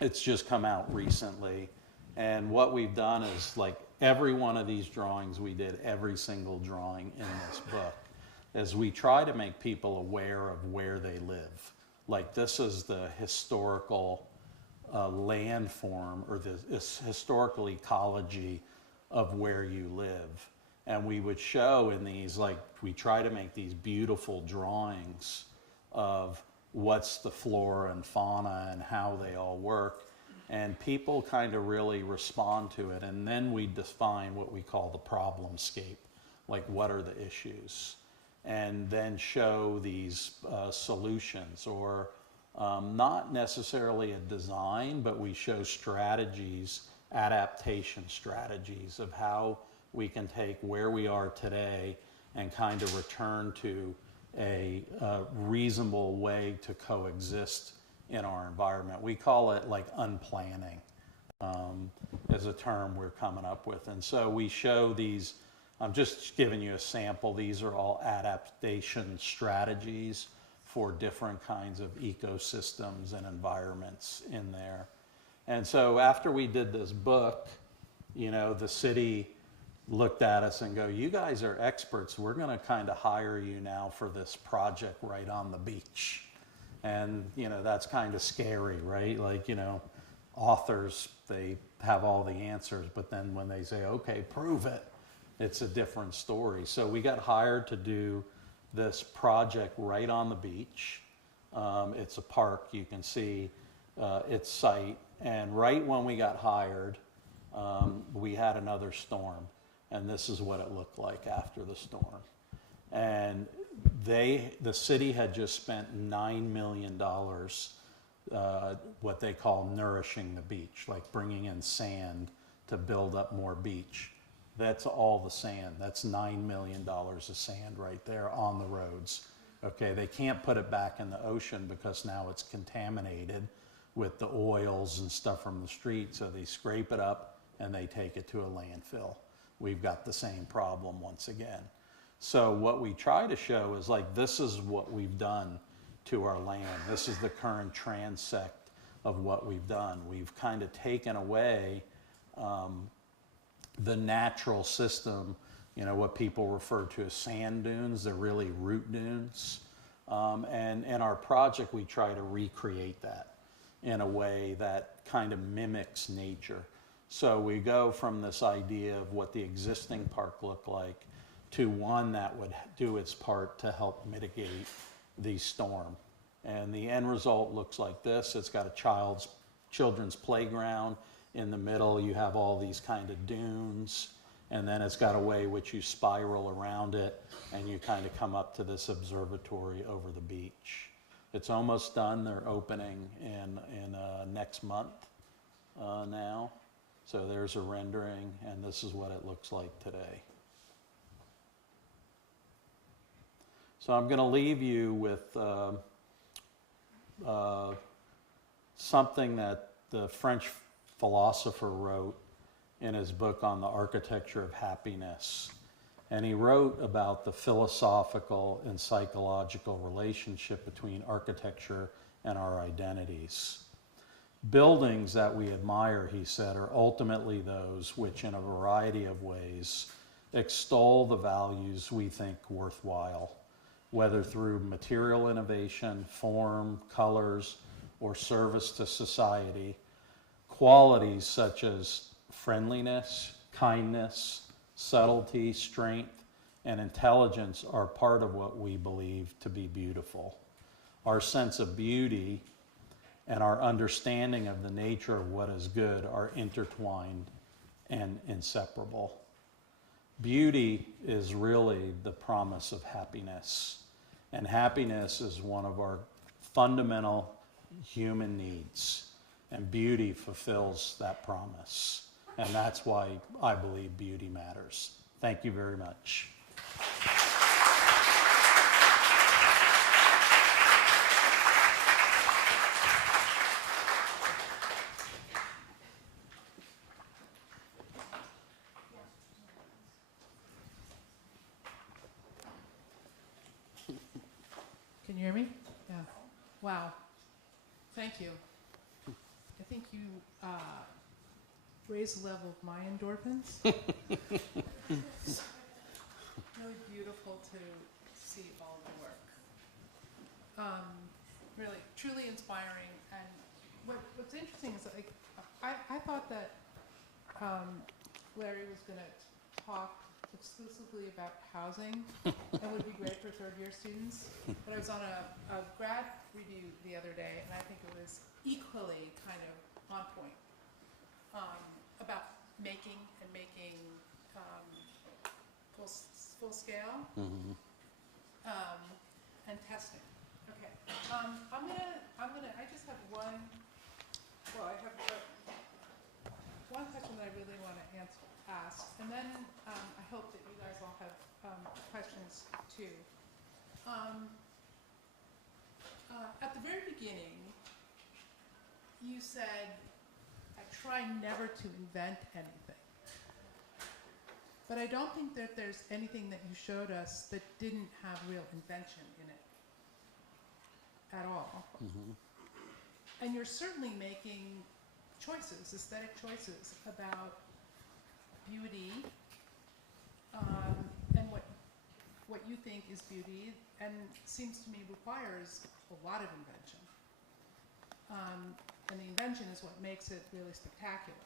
It's just come out recently. And what we've done is, like, every one of these drawings, we did every single drawing in this book, as we try to make people aware of where they live. Like, this is the historical landform, or this historical ecology of where you live. And we would show in these, like, we try to make these beautiful drawings of what's the flora and fauna and how they all work. And people kind of really respond to it. And then we define what we call the problemscape, like what are the issues? And then show these solutions, or not necessarily a design, but we show strategies, adaptation strategies of how we can take where we are today and kind of return to a reasonable way to coexist in our environment. We call it like unplanning as a term we're coming up with. And so we show these, I'm just giving you a sample, these are all adaptation strategies for different kinds of ecosystems and environments in there. And so after we did this book, you know, the city looked at us and go, you guys are experts, we're gonna kind of hire you now for this project right on the beach. And, you know, that's kind of scary, right? Like, you know, authors, they have all the answers, but then when they say, okay, prove it, it's a different story. So we got hired to do this project right on the beach. It's a park, you can see its site. And right when we got hired, we had another storm. And this is what it looked like after the storm. And the city had just spent $9 million, what they call nourishing the beach, like bringing in sand to build up more beach. That's all the sand. That's $9 million of sand right there on the roads. Okay, they can't put it back in the ocean because now it's contaminated with the oils and stuff from the street. So they scrape it up and they take it to a landfill. We've got the same problem once again. So what we try to show is, like, this is what we've done to our land. This is the current transect of what we've done. We've kind of taken away the natural system, you know, what people refer to as sand dunes. They're really root dunes. And in our project, we try to recreate that in a way that kind of mimics nature. So we go from this idea of what the existing park looked like to one that would do its part to help mitigate the storm. And the end result looks like this. It's got a children's playground. In the middle, you have all these kind of dunes. And then it's got a way which you spiral around it and you kind of come up to this observatory over the beach. It's almost done. They're opening in next month now. So there's a rendering, and this is what it looks like today. So I'm going to leave you with something that the French philosopher wrote in his book on the architecture of happiness. And he wrote about the philosophical and psychological relationship between architecture and our identities. Buildings that we admire, he said, are ultimately those which, in a variety of ways, extol the values we think worthwhile, whether through material innovation, form, colors, or service to society. Qualities such as friendliness, kindness, subtlety, strength, and intelligence are part of what we believe to be beautiful. Our sense of beauty and our understanding of the nature of what is good are intertwined and inseparable. Beauty is really the promise of happiness, and happiness is one of our fundamental human needs, and beauty fulfills that promise. And that's why I believe beauty matters. Thank you very much. Can you hear me? Yeah. Wow. Thank you. I think you raised the level of my endorphins. Really beautiful to see all the work. Really, truly inspiring. And what's interesting is I thought that Larry was going to talk exclusively about housing. That would be great for third-year students. But I was on a grad review the other day, and I think it was equally kind of on point about making full scale and testing. Okay, I just have one. Well, I have one question that I really want to ask, and then I hope that you guys all have questions too. At the very beginning, you said, I try never to invent anything. But I don't think that there's anything that you showed us that didn't have real invention in it at all. Mm-hmm. And you're certainly making choices, aesthetic choices about beauty and what you think is beauty, and seems to me requires a lot of invention. And the invention is what makes it really spectacular,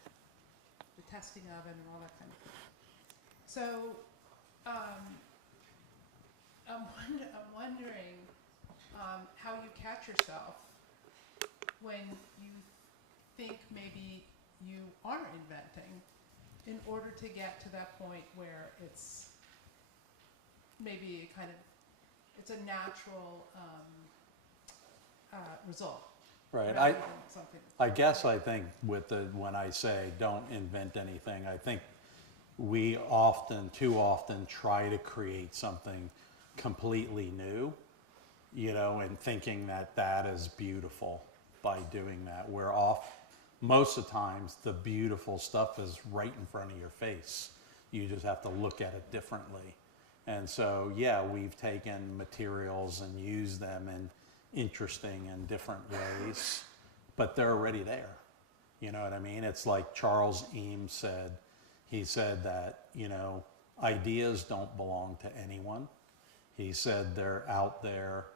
the testing of it and all that kind of thing. So I'm wondering how you catch yourself when you think maybe you are inventing in order to get to that point where it's maybe it's a natural result. Right. I think when I say don't invent anything, I think we too often try to create something completely new, and thinking that is beautiful by doing that. Most of the times the beautiful stuff is right in front of your face. You just have to look at it differently. And so, yeah, we've taken materials and used them in interesting and different ways, but they're already there. You know what I mean? It's like Charles Eames said. He said that, ideas don't belong to anyone. He said they're out there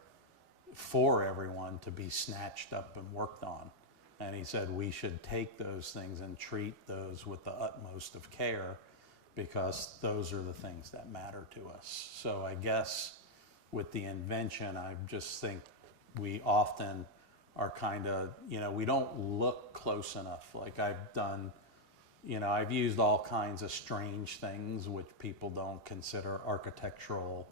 for everyone to be snatched up and worked on. And he said we should take those things and treat those with the utmost of care, because those are the things that matter to us. So I guess with the invention, I just think we often are we don't look close enough. Like I've used all kinds of strange things which people don't consider architectural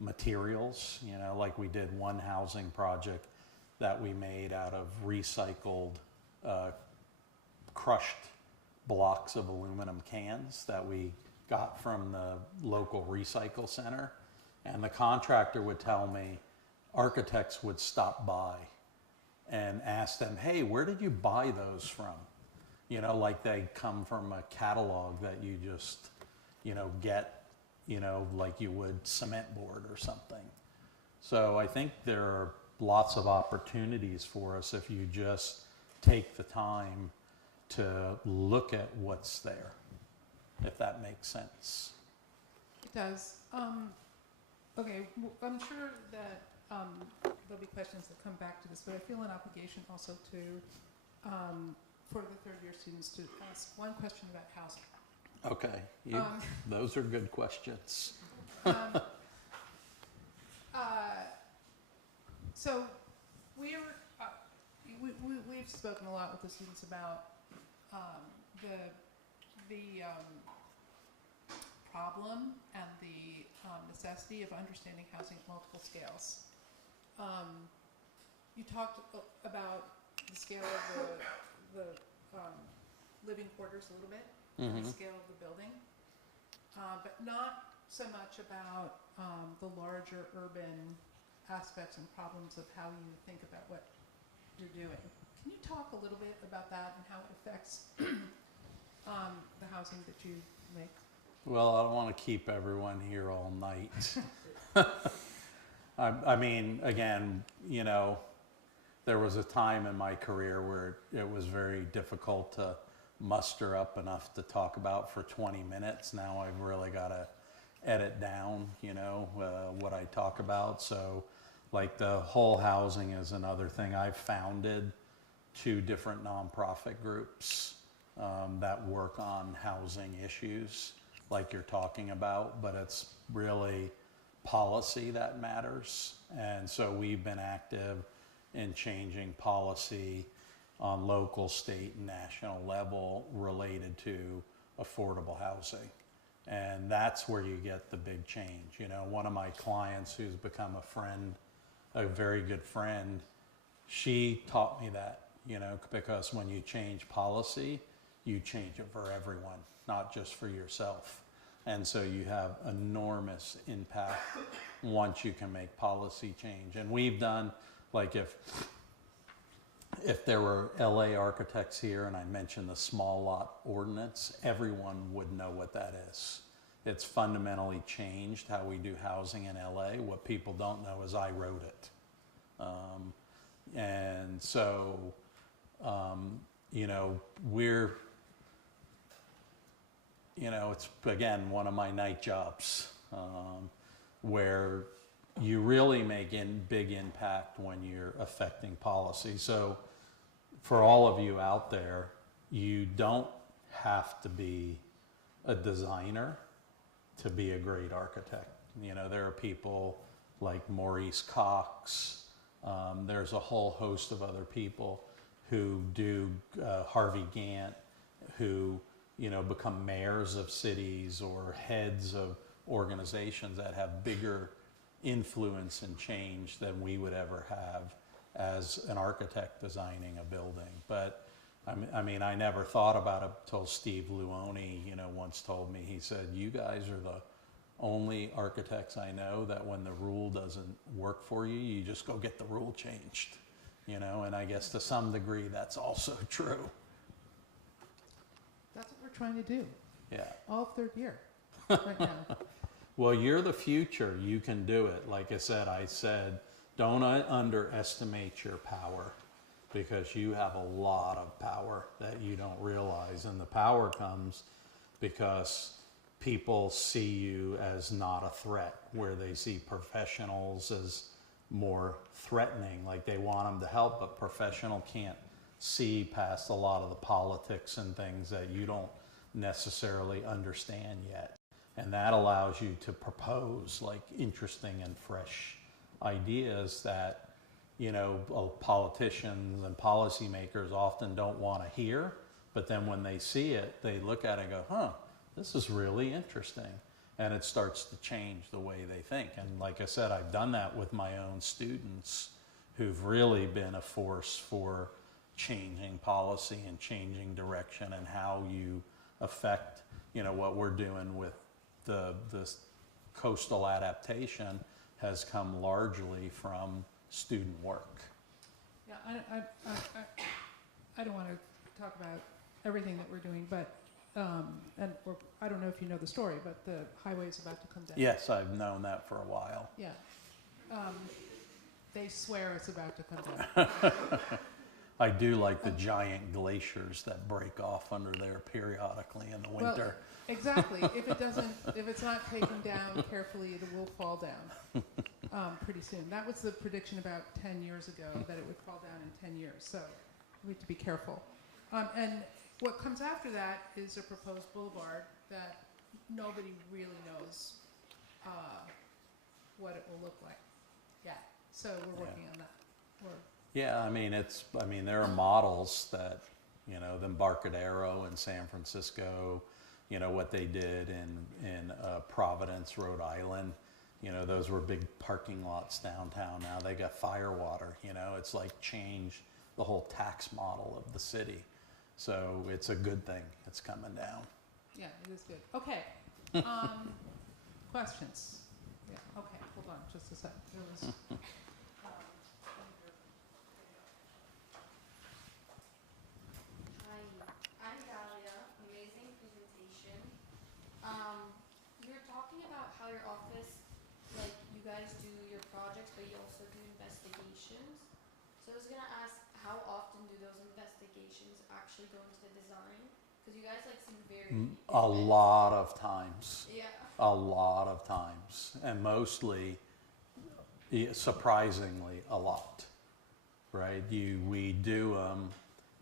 materials. Like we did one housing project that we made out of recycled, crushed blocks of aluminum cans that we got from the local recycle center. And the contractor would tell me, architects would stop by and ask them, hey, where did you buy those from? Like they come from a catalog that you just, get, like you would cement board or something. So I think there are lots of opportunities for us if you just take the time to look at what's there, if that makes sense. It does. Okay, I'm sure that there'll be questions that come back to this, but I feel an obligation also to, for the third year students to ask one question about housing. Okay, those are good questions. So we've spoken a lot with the students about the problem and the necessity of understanding housing at multiple scales. You talked about the scale of the living quarters a little bit, and the scale of the building, but not so much about the larger urban aspects and problems of how you think about what you're doing. Can you talk a little bit about that and how it affects the housing that you make? Well, I don't want to keep everyone here all night. I mean, again, you know, there was a time in my career where it was very difficult to muster up enough to talk about for 20 minutes. Now I've really got to edit down, you know, what I talk about. So like the whole housing is another thing. I've founded 2 different nonprofit groups that work on housing issues like you're talking about, but it's really policy that matters. And so we've been active in changing policy on local, state, and national level related to affordable housing. And that's where you get the big change. You know, one of my clients who's become a friend, a very good friend, she taught me that, you know, because when you change policy, you change it for everyone, not just for yourself. And so you have enormous impact once you can make policy change. And we've done, like if there were LA architects here and I mentioned the small lot ordinance, everyone would know what that is. It's fundamentally changed how we do housing in LA. What people don't know is I wrote it. And so, you know, it's again one of my night jobs where you really make big impact when you're affecting policy. So for all of you out there, you don't have to be a designer to be a great architect. You know, there are people like Maurice Cox. There's a whole host of other people who do, Harvey Gantt, who, you know, become mayors of cities or heads of organizations that have bigger influence and change than we would ever have as an architect designing a building. But I mean, I never thought about it until Steve Luoni, you know, once told me, he said, you guys are the only architects I know that when the rule doesn't work for you, you just go get the rule changed, you know, and I guess to some degree that's also true. That's what we're trying to do. Yeah. All of third year right now. Well, you're the future. You can do it. Like I said, don't underestimate your power, because you have a lot of power that you don't realize. And the power comes because people see you as not a threat, where they see professionals as more threatening, like they want them to help, but professional can't see past a lot of the politics and things that you don't necessarily understand yet. And that allows you to propose like interesting and fresh ideas that, you know, politicians and policymakers often don't want to hear, but then when they see it, they look at it and go, huh, this is really interesting. And it starts to change the way they think. And like I said, I've done that with my own students who've really been a force for changing policy and changing direction and how you affect, you know, what we're doing with the coastal adaptation has come largely from student work. Yeah, I don't want to talk about everything that we're doing, but I don't know if you know the story, but the highway is about to come down. Yes, I've known that for a while. Yeah. They swear it's about to come down. I do like the giant glaciers that break off under there periodically in the winter. Well, exactly. If it's not taken down carefully, it will fall down. pretty soon. That was the prediction about 10 years ago, that it would fall down in 10 years. So we have to be careful. And what comes after that is a proposed boulevard that nobody really knows what it will look like yet. So we're working on that. Yeah, I mean, there are models that, you know, the Embarcadero in San Francisco, you know, what they did in Providence, Rhode Island, you know, those were big parking lots downtown. Now they got fire water, you know, it's like changed the whole tax model of the city. So it's a good thing it's coming down. Yeah, it is good. Okay. Questions? Yeah, okay, hold on just a second. There was, Hi, I'm Dalia. Amazing presentation. You were talking about how your office, like you guys do your projects, but you also do investigations. So I was gonna ask, how often do those investigations actually go into the design? Because you guys like seem very A lot of times. Yeah. A lot of times, and mostly, surprisingly, a lot, right? We do them,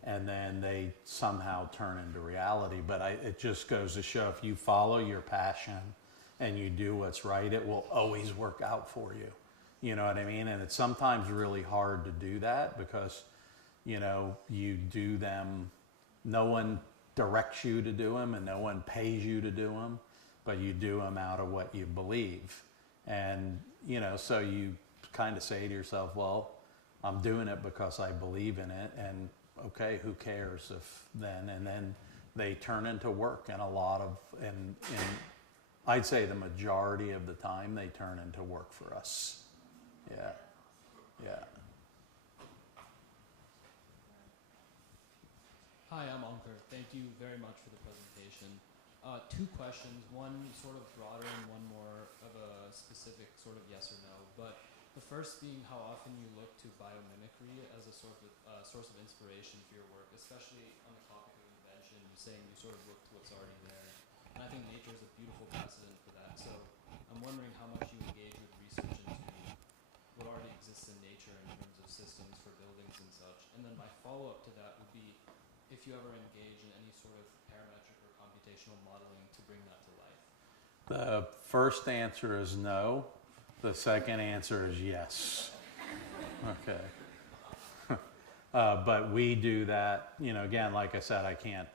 and then they somehow turn into reality. But it just goes to show, if you follow your passion and you do what's right, it will always work out for you. You know what I mean? And it's sometimes really hard to do that because, you know, you do them, no one directs you to do them and no one pays you to do them, but you do them out of what you believe. And, you know, so you kind of say to yourself, well, I'm doing it because I believe in it, and okay, who cares if then, and then they turn into work, and a lot of, and I'd say the majority of the time they turn into work for us. Yeah, yeah. Hi, I'm Ankur. Thank you very much for the presentation. Two questions, one sort of broader and one more of a specific sort of yes or no. But the first being how often you look to biomimicry as a source of inspiration for your work, especially on the topic of invention, saying you sort of look to what's already there. And I think nature is a beautiful precedent for that. So I'm wondering how much you engage with research into what already exists in nature in terms of systems for buildings and such. And then my follow-up to that would be if you ever engage in any sort of parametric or computational modeling to bring that to life. The first answer is no. The second answer is yes. Okay. But we do that, you know, again, like I said, I can't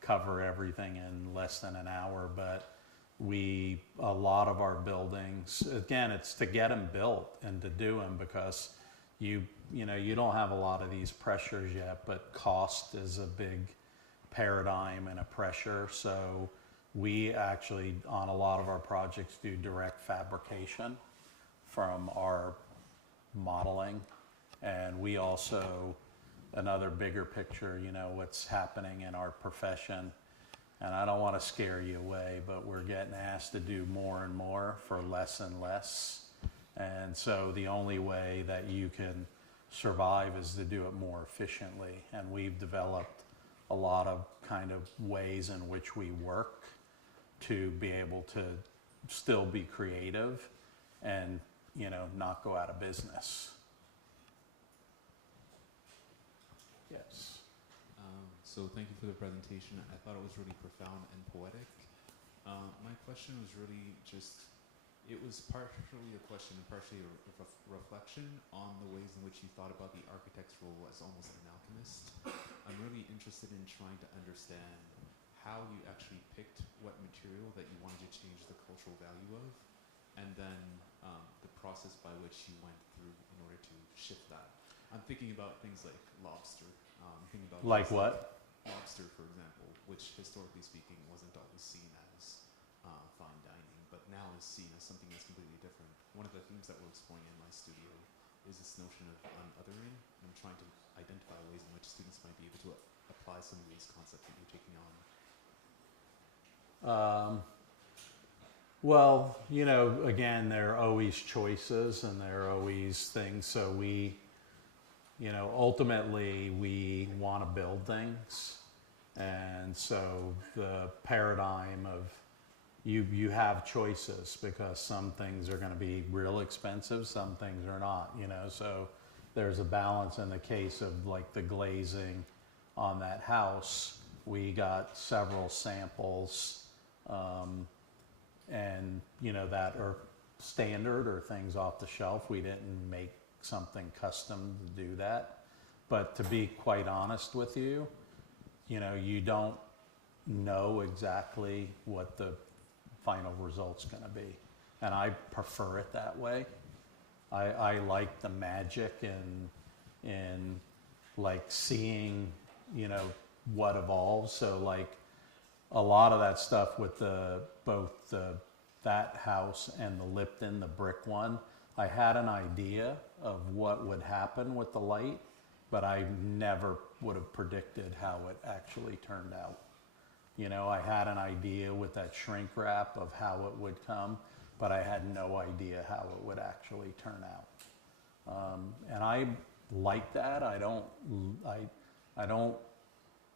cover everything in less than an hour, but a lot of our buildings, again, it's to get them built and to do them because you know, you don't have a lot of these pressures yet, but cost is a big paradigm and a pressure. So we actually, on a lot of our projects, do direct fabrication from our modeling. And we also, another bigger picture, you know, what's happening in our profession. And I don't want to scare you away, but we're getting asked to do more and more for less and less. And so the only way that you can survive is to do it more efficiently. And we've developed a lot of kind of ways in which we work to be able to still be creative and, you know, not go out of business. Yes. So thank you for the presentation. I thought it was really profound and poetic. My question was really just, it was partially a question and partially a reflection on the ways in which you thought about the architect's role as almost an alchemist. I'm really interested in trying to understand how you actually picked what material that you wanted to change the cultural value of, and then the process by which you went through in order to shift that. I'm thinking about things like lobster. Thinking about like what? Lobster, for example, which historically speaking wasn't always seen as fine dining, but now is seen as something that's completely different. One of the themes that we're exploring in my studio is this notion of unothering, and I'm trying to identify ways in which students might be able to apply some of these concepts that you're taking on. Well, you know, again, there are always choices and there are always things. So we, you know, ultimately we want to build things. And so the paradigm of, you have choices because some things are going to be real expensive, some things are not, you know. So there's a balance. In the case of like the glazing on that house, we got several samples, and you know, that are standard or things off the shelf. We didn't make something custom to do that. But to be quite honest with you, you know, you don't know exactly what the final result's going to be. And I prefer it that way. I like the magic in like seeing, you know, what evolves. So like a lot of that stuff with that house and the Lipton, the brick one, I had an idea of what would happen with the light, but I never would have predicted how it actually turned out. You know, I had an idea with that shrink wrap of how it would come, but I had no idea how it would actually turn out. And I like that. I don't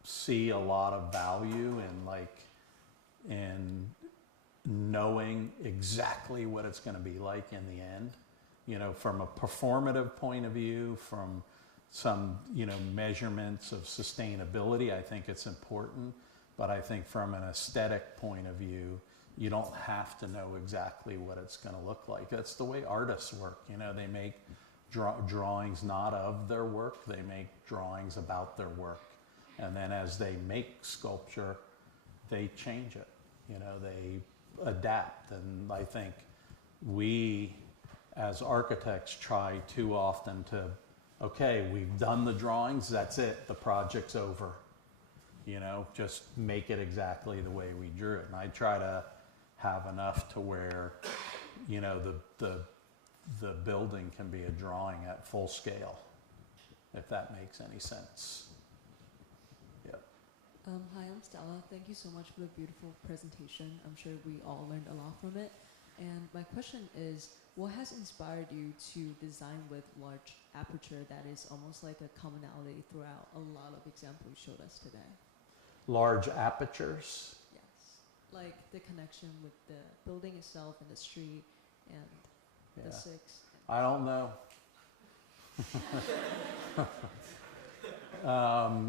see a lot of value in knowing exactly what it's going to be like in the end. You know, from a performative point of view, from some, you know, measurements of sustainability, I think it's important. But I think from an aesthetic point of view, you don't have to know exactly what it's going to look like. That's the way artists work. You know, they make drawings not of their work, they make drawings about their work. And then as they make sculpture, they change it. You know, they adapt. And I think we, as architects, try too often to, okay, we've done the drawings, that's it, the project's over. You know, just make it exactly the way we drew it. And I try to have enough to where, you know, the building can be a drawing at full scale, if that makes any sense. Yep. Hi, I'm Stella. Thank you so much for the beautiful presentation. I'm sure we all learned a lot from it. And my question is, what has inspired you to design with large aperture that is almost like a commonality throughout a lot of examples you showed us today? Large apertures? Yes. Like the connection with the building itself and the street and the six. I don't know.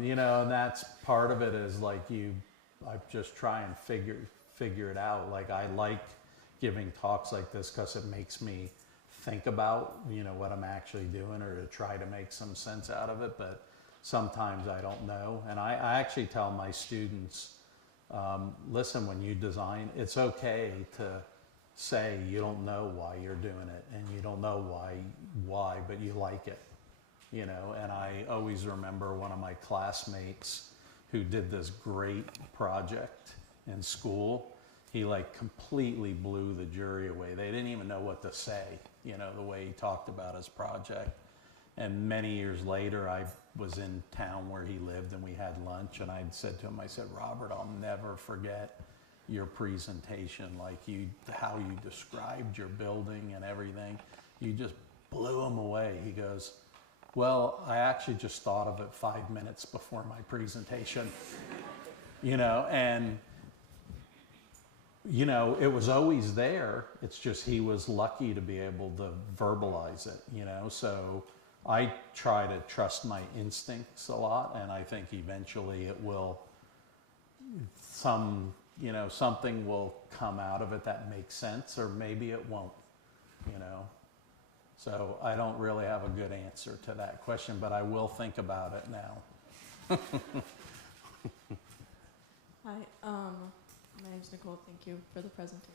You know, and that's part of it is like I just try and figure it out. Like I like giving talks like this because it makes me think about, you know, what I'm actually doing or to try to make some sense out of it. But sometimes I don't know. And I actually tell my students, listen, when you design, it's okay to say you don't know why you're doing it and you don't know why, but you like it, you know. And I always remember one of my classmates who did this great project in school. He like completely blew the jury away. They didn't even know what to say, you know, the way he talked about his project. And many years later, I was in town where he lived and we had lunch, and I said to him, I said, Robert, I'll never forget your presentation, like how you described your building and everything. You just blew him away. He goes, well, I actually just thought of it 5 minutes before my presentation, you know, and you know, it was always there. It's just he was lucky to be able to verbalize it, you know. So I try to trust my instincts a lot, and I think eventually it will, you know, something will come out of it that makes sense, or maybe it won't, you know. So I don't really have a good answer to that question, but I will think about it now. Hi, my name's Nicole. Thank you for the presentation.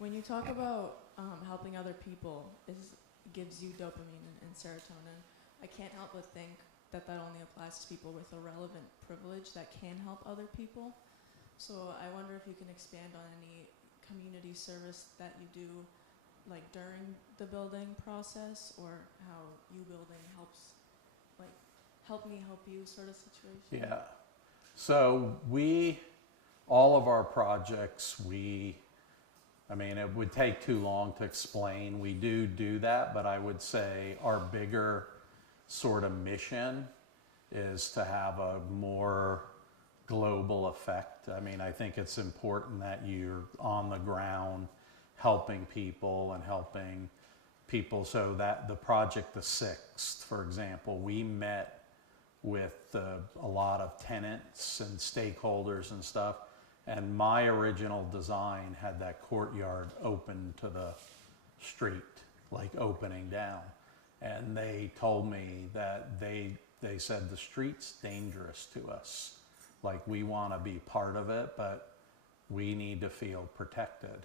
When you talk about helping other people, gives you dopamine and serotonin, I can't help but think that only applies to people with a relevant privilege that can help other people. So I wonder if you can expand on any community service that you do, like during the building process, or how you building helps, like help me help you sort of situation. Yeah. So all of our projects, I mean, it would take too long to explain. We do that, but I would say our bigger sort of mission is to have a more global global effect. I mean, I think it's important that you're on the ground helping people and helping people, so that the project, the Sixth, for example, we met with a lot of tenants and stakeholders and stuff, and my original design had that courtyard open to the street, like opening down, and they told me that they said the street's dangerous to us, like we want to be part of it, but we need to feel protected.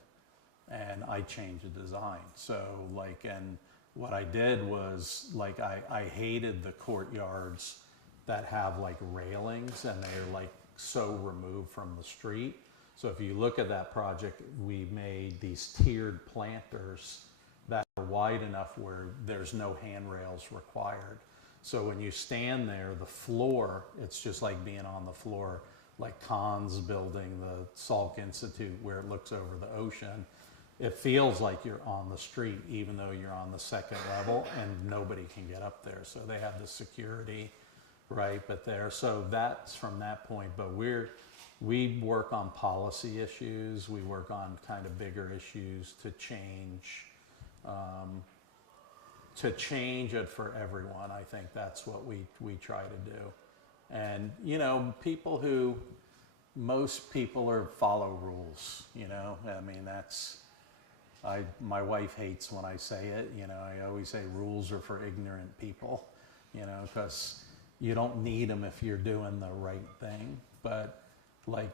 And I changed the design. So like, and what I did was like, I hated the courtyards that have like railings and they're like so removed from the street. So if you look at that project, we made these tiered planters that are wide enough where there's no handrails required. So when you stand there, the floor, it's just like being on the floor, like Kahn's building, the Salk Institute, where it looks over the ocean. It feels like you're on the street, even though you're on the second level and nobody can get up there. So they have the security, right? But there, so that's from that point. But we work on policy issues. We work on kind of bigger issues to change it for everyone. I think that's what we try to do. And, you know, most people follow rules, you know, I mean, my wife hates when I say it, you know, I always say rules are for ignorant people, you know, because you don't need them if you're doing the right thing. But like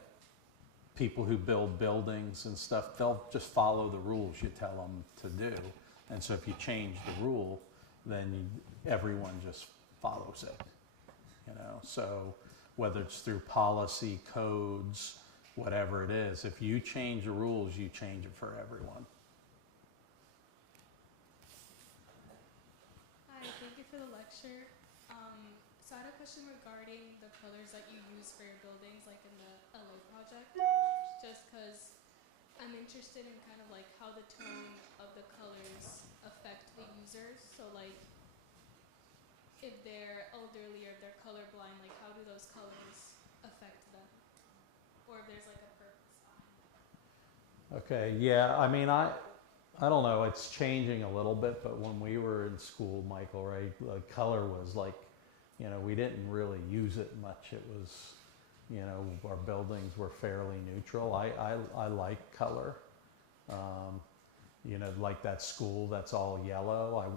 people who build buildings and stuff, they'll just follow the rules you tell them to do. And so if you change the rule, then everyone just follows it, you know. So whether it's through policy, codes, whatever it is, if you change the rules, you change it for everyone. Hi, thank you for the lecture. So I had a question regarding the colors that you use for your buildings, like in the LA project, just because I'm interested in kind of like how the tone of the colors affect the users. So like if they're elderly or if they're colorblind, like how do those colors affect them? Or if there's like a purpose behind it. Okay, yeah, I mean, I don't know, it's changing a little bit, but when we were in school, Michael, right, color was like, you know, we didn't really use it much. It was, you know, our buildings were fairly neutral. I like color. You know, like that school that's all yellow.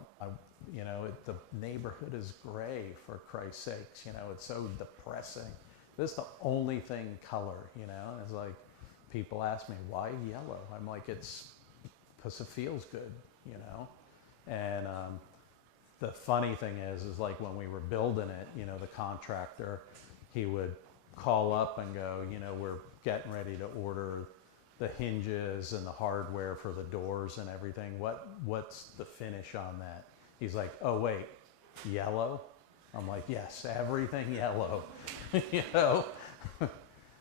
You know, the neighborhood is gray, for Christ's sakes. You know, it's so depressing. This is the only thing color, you know. And it's like, people ask me, why yellow? I'm like, it's because it feels good, you know. And the funny thing is like when we were building it, you know, the contractor, he would call up and go, you know, we're getting ready to order the hinges and the hardware for the doors and everything. What's the finish on that? He's like, oh wait, yellow? I'm like, yes, everything yellow, you know.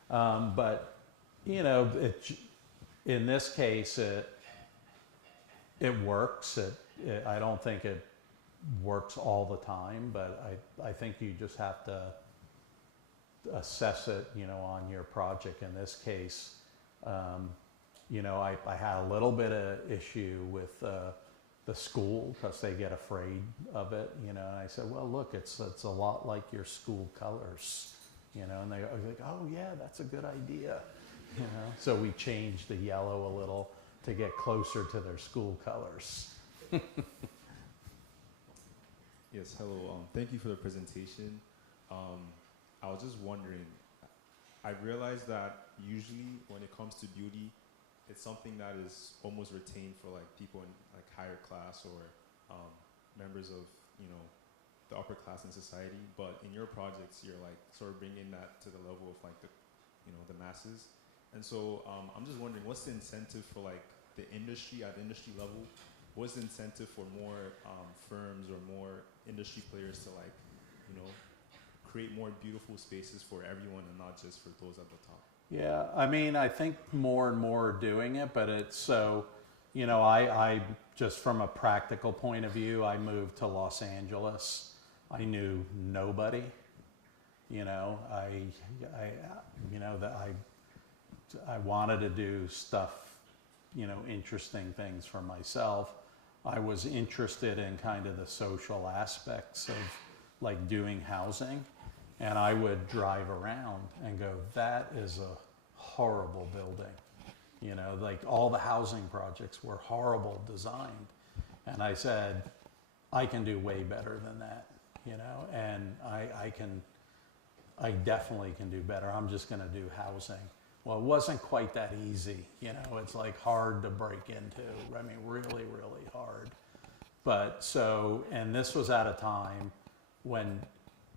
But you know, in this case, it works. I don't think it works all the time, but I think you just have to assess it, you know, on your project. In this case, you know, I had a little bit of issue with the school because they get afraid of it, you know, and I said, well, look, it's a lot like your school colors, you know, and they were like, oh yeah, that's a good idea, you know. So we changed the yellow a little to get closer to their school colors. Yes, hello. Thank you for the presentation. I was just wondering, I realized that usually when it comes to beauty, it's something that is almost retained for like people in like higher class or members of, you know, the upper class in society. But in your projects, you're like sort of bringing that to the level of like the, you know, the masses. And so I'm just wondering, what's the incentive for like the industry at industry level? What's the incentive for more firms or more industry players to like, you know, create more beautiful spaces for everyone and not just for those at the top? Yeah, I mean, I think more and more are doing it, but it's so, you know, I just from a practical point of view, I moved to Los Angeles. I knew nobody, You know, you know, that I wanted to do stuff, you know, interesting things for myself. I was interested in kind of the social aspects of like doing housing, and I would drive around and go, that is a horrible building. You know, like all the housing projects were horrible designed. And I said, I can do way better than that, you know, and I definitely can do better. I'm just going to do housing. Well, it wasn't quite that easy, you know, it's like hard to break into. I mean, really, really hard. But so, and this was at a time when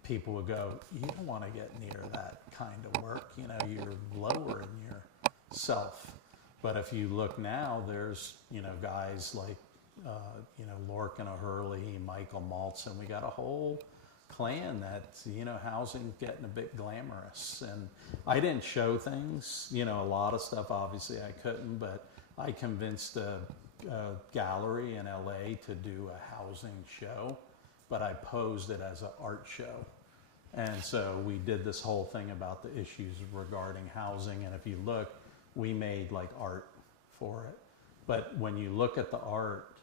people would go, you don't want to get near that kind of work, you know, you're lowering yourself. But if you look now, there's, you know, guys like, you know, Lorcan O'Hurley, Michael Maltz, and we got a whole clan that, you know, housing getting a bit glamorous. And I didn't show things, you know, a lot of stuff obviously I couldn't, but I convinced a gallery in LA to do a housing show, but I posed it as an art show. And so we did this whole thing about the issues regarding housing, and if you look, we made like art for it. But when you look at the art,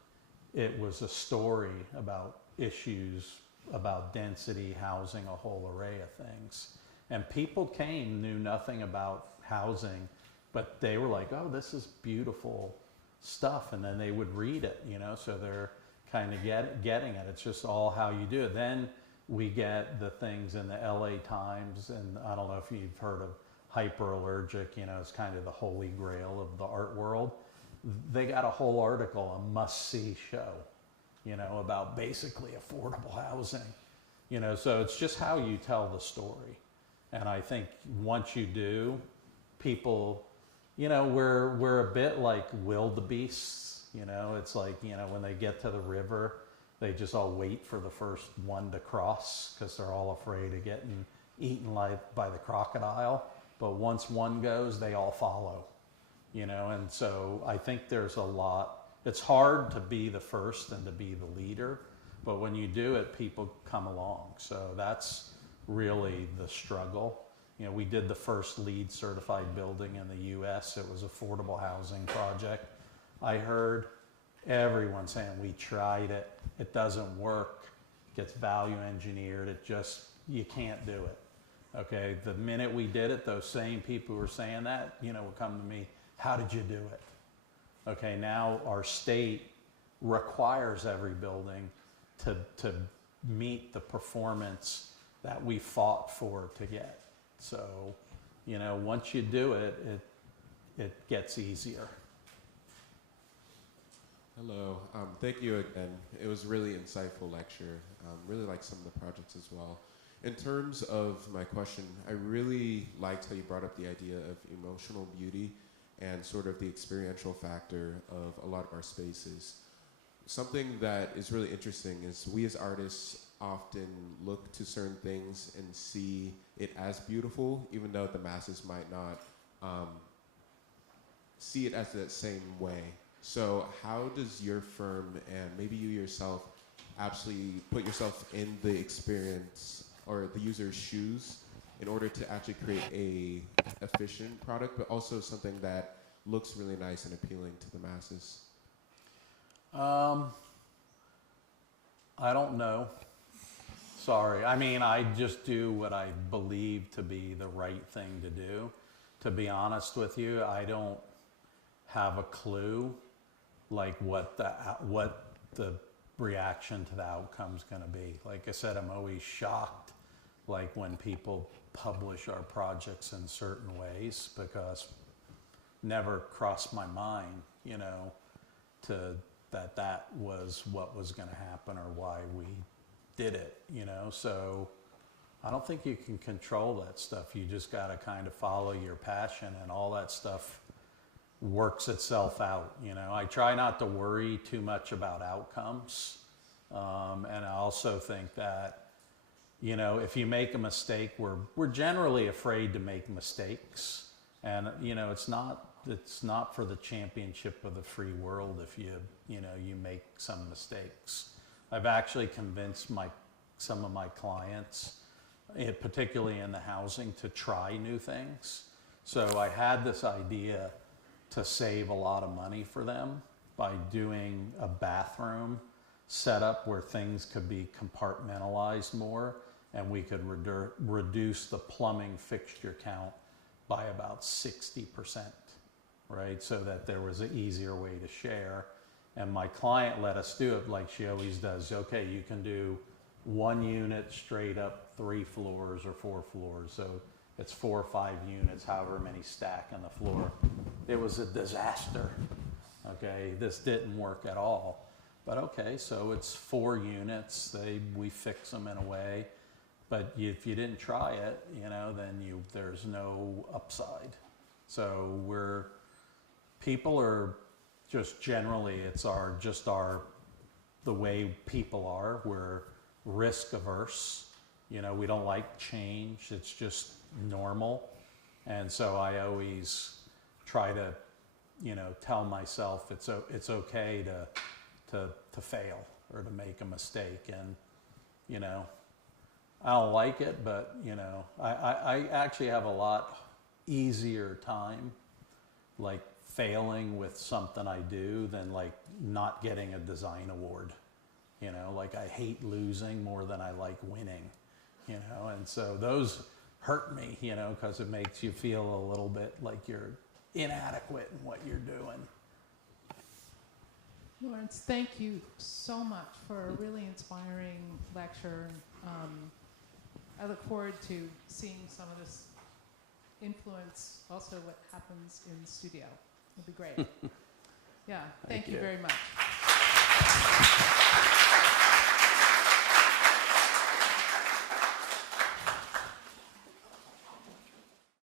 it was a story about issues about density, housing, a whole array of things. And people came, knew nothing about housing, but they were like, oh, this is beautiful stuff. And then they would read it, you know, so they're kind of getting it. It's just all how you do it. Then we get the things in the LA Times, and I don't know if you've heard of Hyperallergic, you know, it's kind of the holy grail of the art world. They got a whole article, a must-see show, you know, about basically affordable housing, you know, so it's just how you tell the story. And I think once you do, people, you know, we're a bit like wildebeests, you know, it's like, you know, when they get to the river, they just all wait for the first one to cross because they're all afraid of getting eaten like by the crocodile. But once one goes, they all follow, you know, and so I think there's a lot. It's hard to be the first and to be the leader, but when you do it, people come along. So that's really the struggle. You know, we did the first LEED certified building in the US. It was an affordable housing project. I heard everyone saying, we tried it, it doesn't work, it gets value engineered, it just, you can't do it. Okay, the minute we did it, those same people who were saying that, you know, would come to me, how did you do it? Okay, now our state requires every building to meet the performance that we fought for to get. So, you know, once you do it, it gets easier. Hello, thank you again. It was a really insightful lecture. Really like some of the projects as well. In terms of my question, I really liked how you brought up the idea of emotional beauty and sort of the experiential factor of a lot of our spaces. Something that is really interesting is we as artists often look to certain things and see it as beautiful, even though the masses might not see it as that same way. So how does your firm and maybe you yourself actually put yourself in the experience or the user's shoes in order to actually create a efficient product, but also something that looks really nice and appealing to the masses? I don't know. Sorry. I mean, I just do what I believe to be the right thing to do. To be honest with you, I don't have a clue like what the reaction to the outcome's going to be. Like I said, I'm always shocked like when people publish our projects in certain ways, because never crossed my mind, you know, that was what was going to happen or why we did it, you know. So I don't think you can control that stuff. You just got to kind of follow your passion, and all that stuff works itself out, you know. I try not to worry too much about outcomes, and I also think that, you know, if you make a mistake, we're generally afraid to make mistakes, and you know, it's not for the championship of the free world if you know you make some mistakes. I've actually convinced some of my clients particularly in the housing, to try new things. So I had this idea to save a lot of money for them by doing a bathroom setup where things could be compartmentalized more, and we could reduce the plumbing fixture count by about 60%, right? So that there was an easier way to share. And my client let us do it like she always does. Okay, you can do 1 unit straight up 3 floors or 4 floors. So it's 4 or 5 units, however many stack on the floor. It was a disaster. Okay, this didn't work at all. But okay, so it's 4 units. We fix them in a way. But if you didn't try it, then there's no upside. So people are just generally, it's the way people are. We're risk averse. We don't like change. It's just normal. And so I always try to, tell myself it's okay to fail or to make a mistake. And, I don't like it, but, I actually have a lot easier time, like, failing with something I do than, like, not getting a design award. Like, I hate losing more than I like winning, and so those hurt me, because it makes you feel a little bit like you're inadequate in what you're doing. Lawrence, thank you so much for a really inspiring lecture. I look forward to seeing some of this influence also what happens in the studio. It'll be great. Yeah, thank you very much.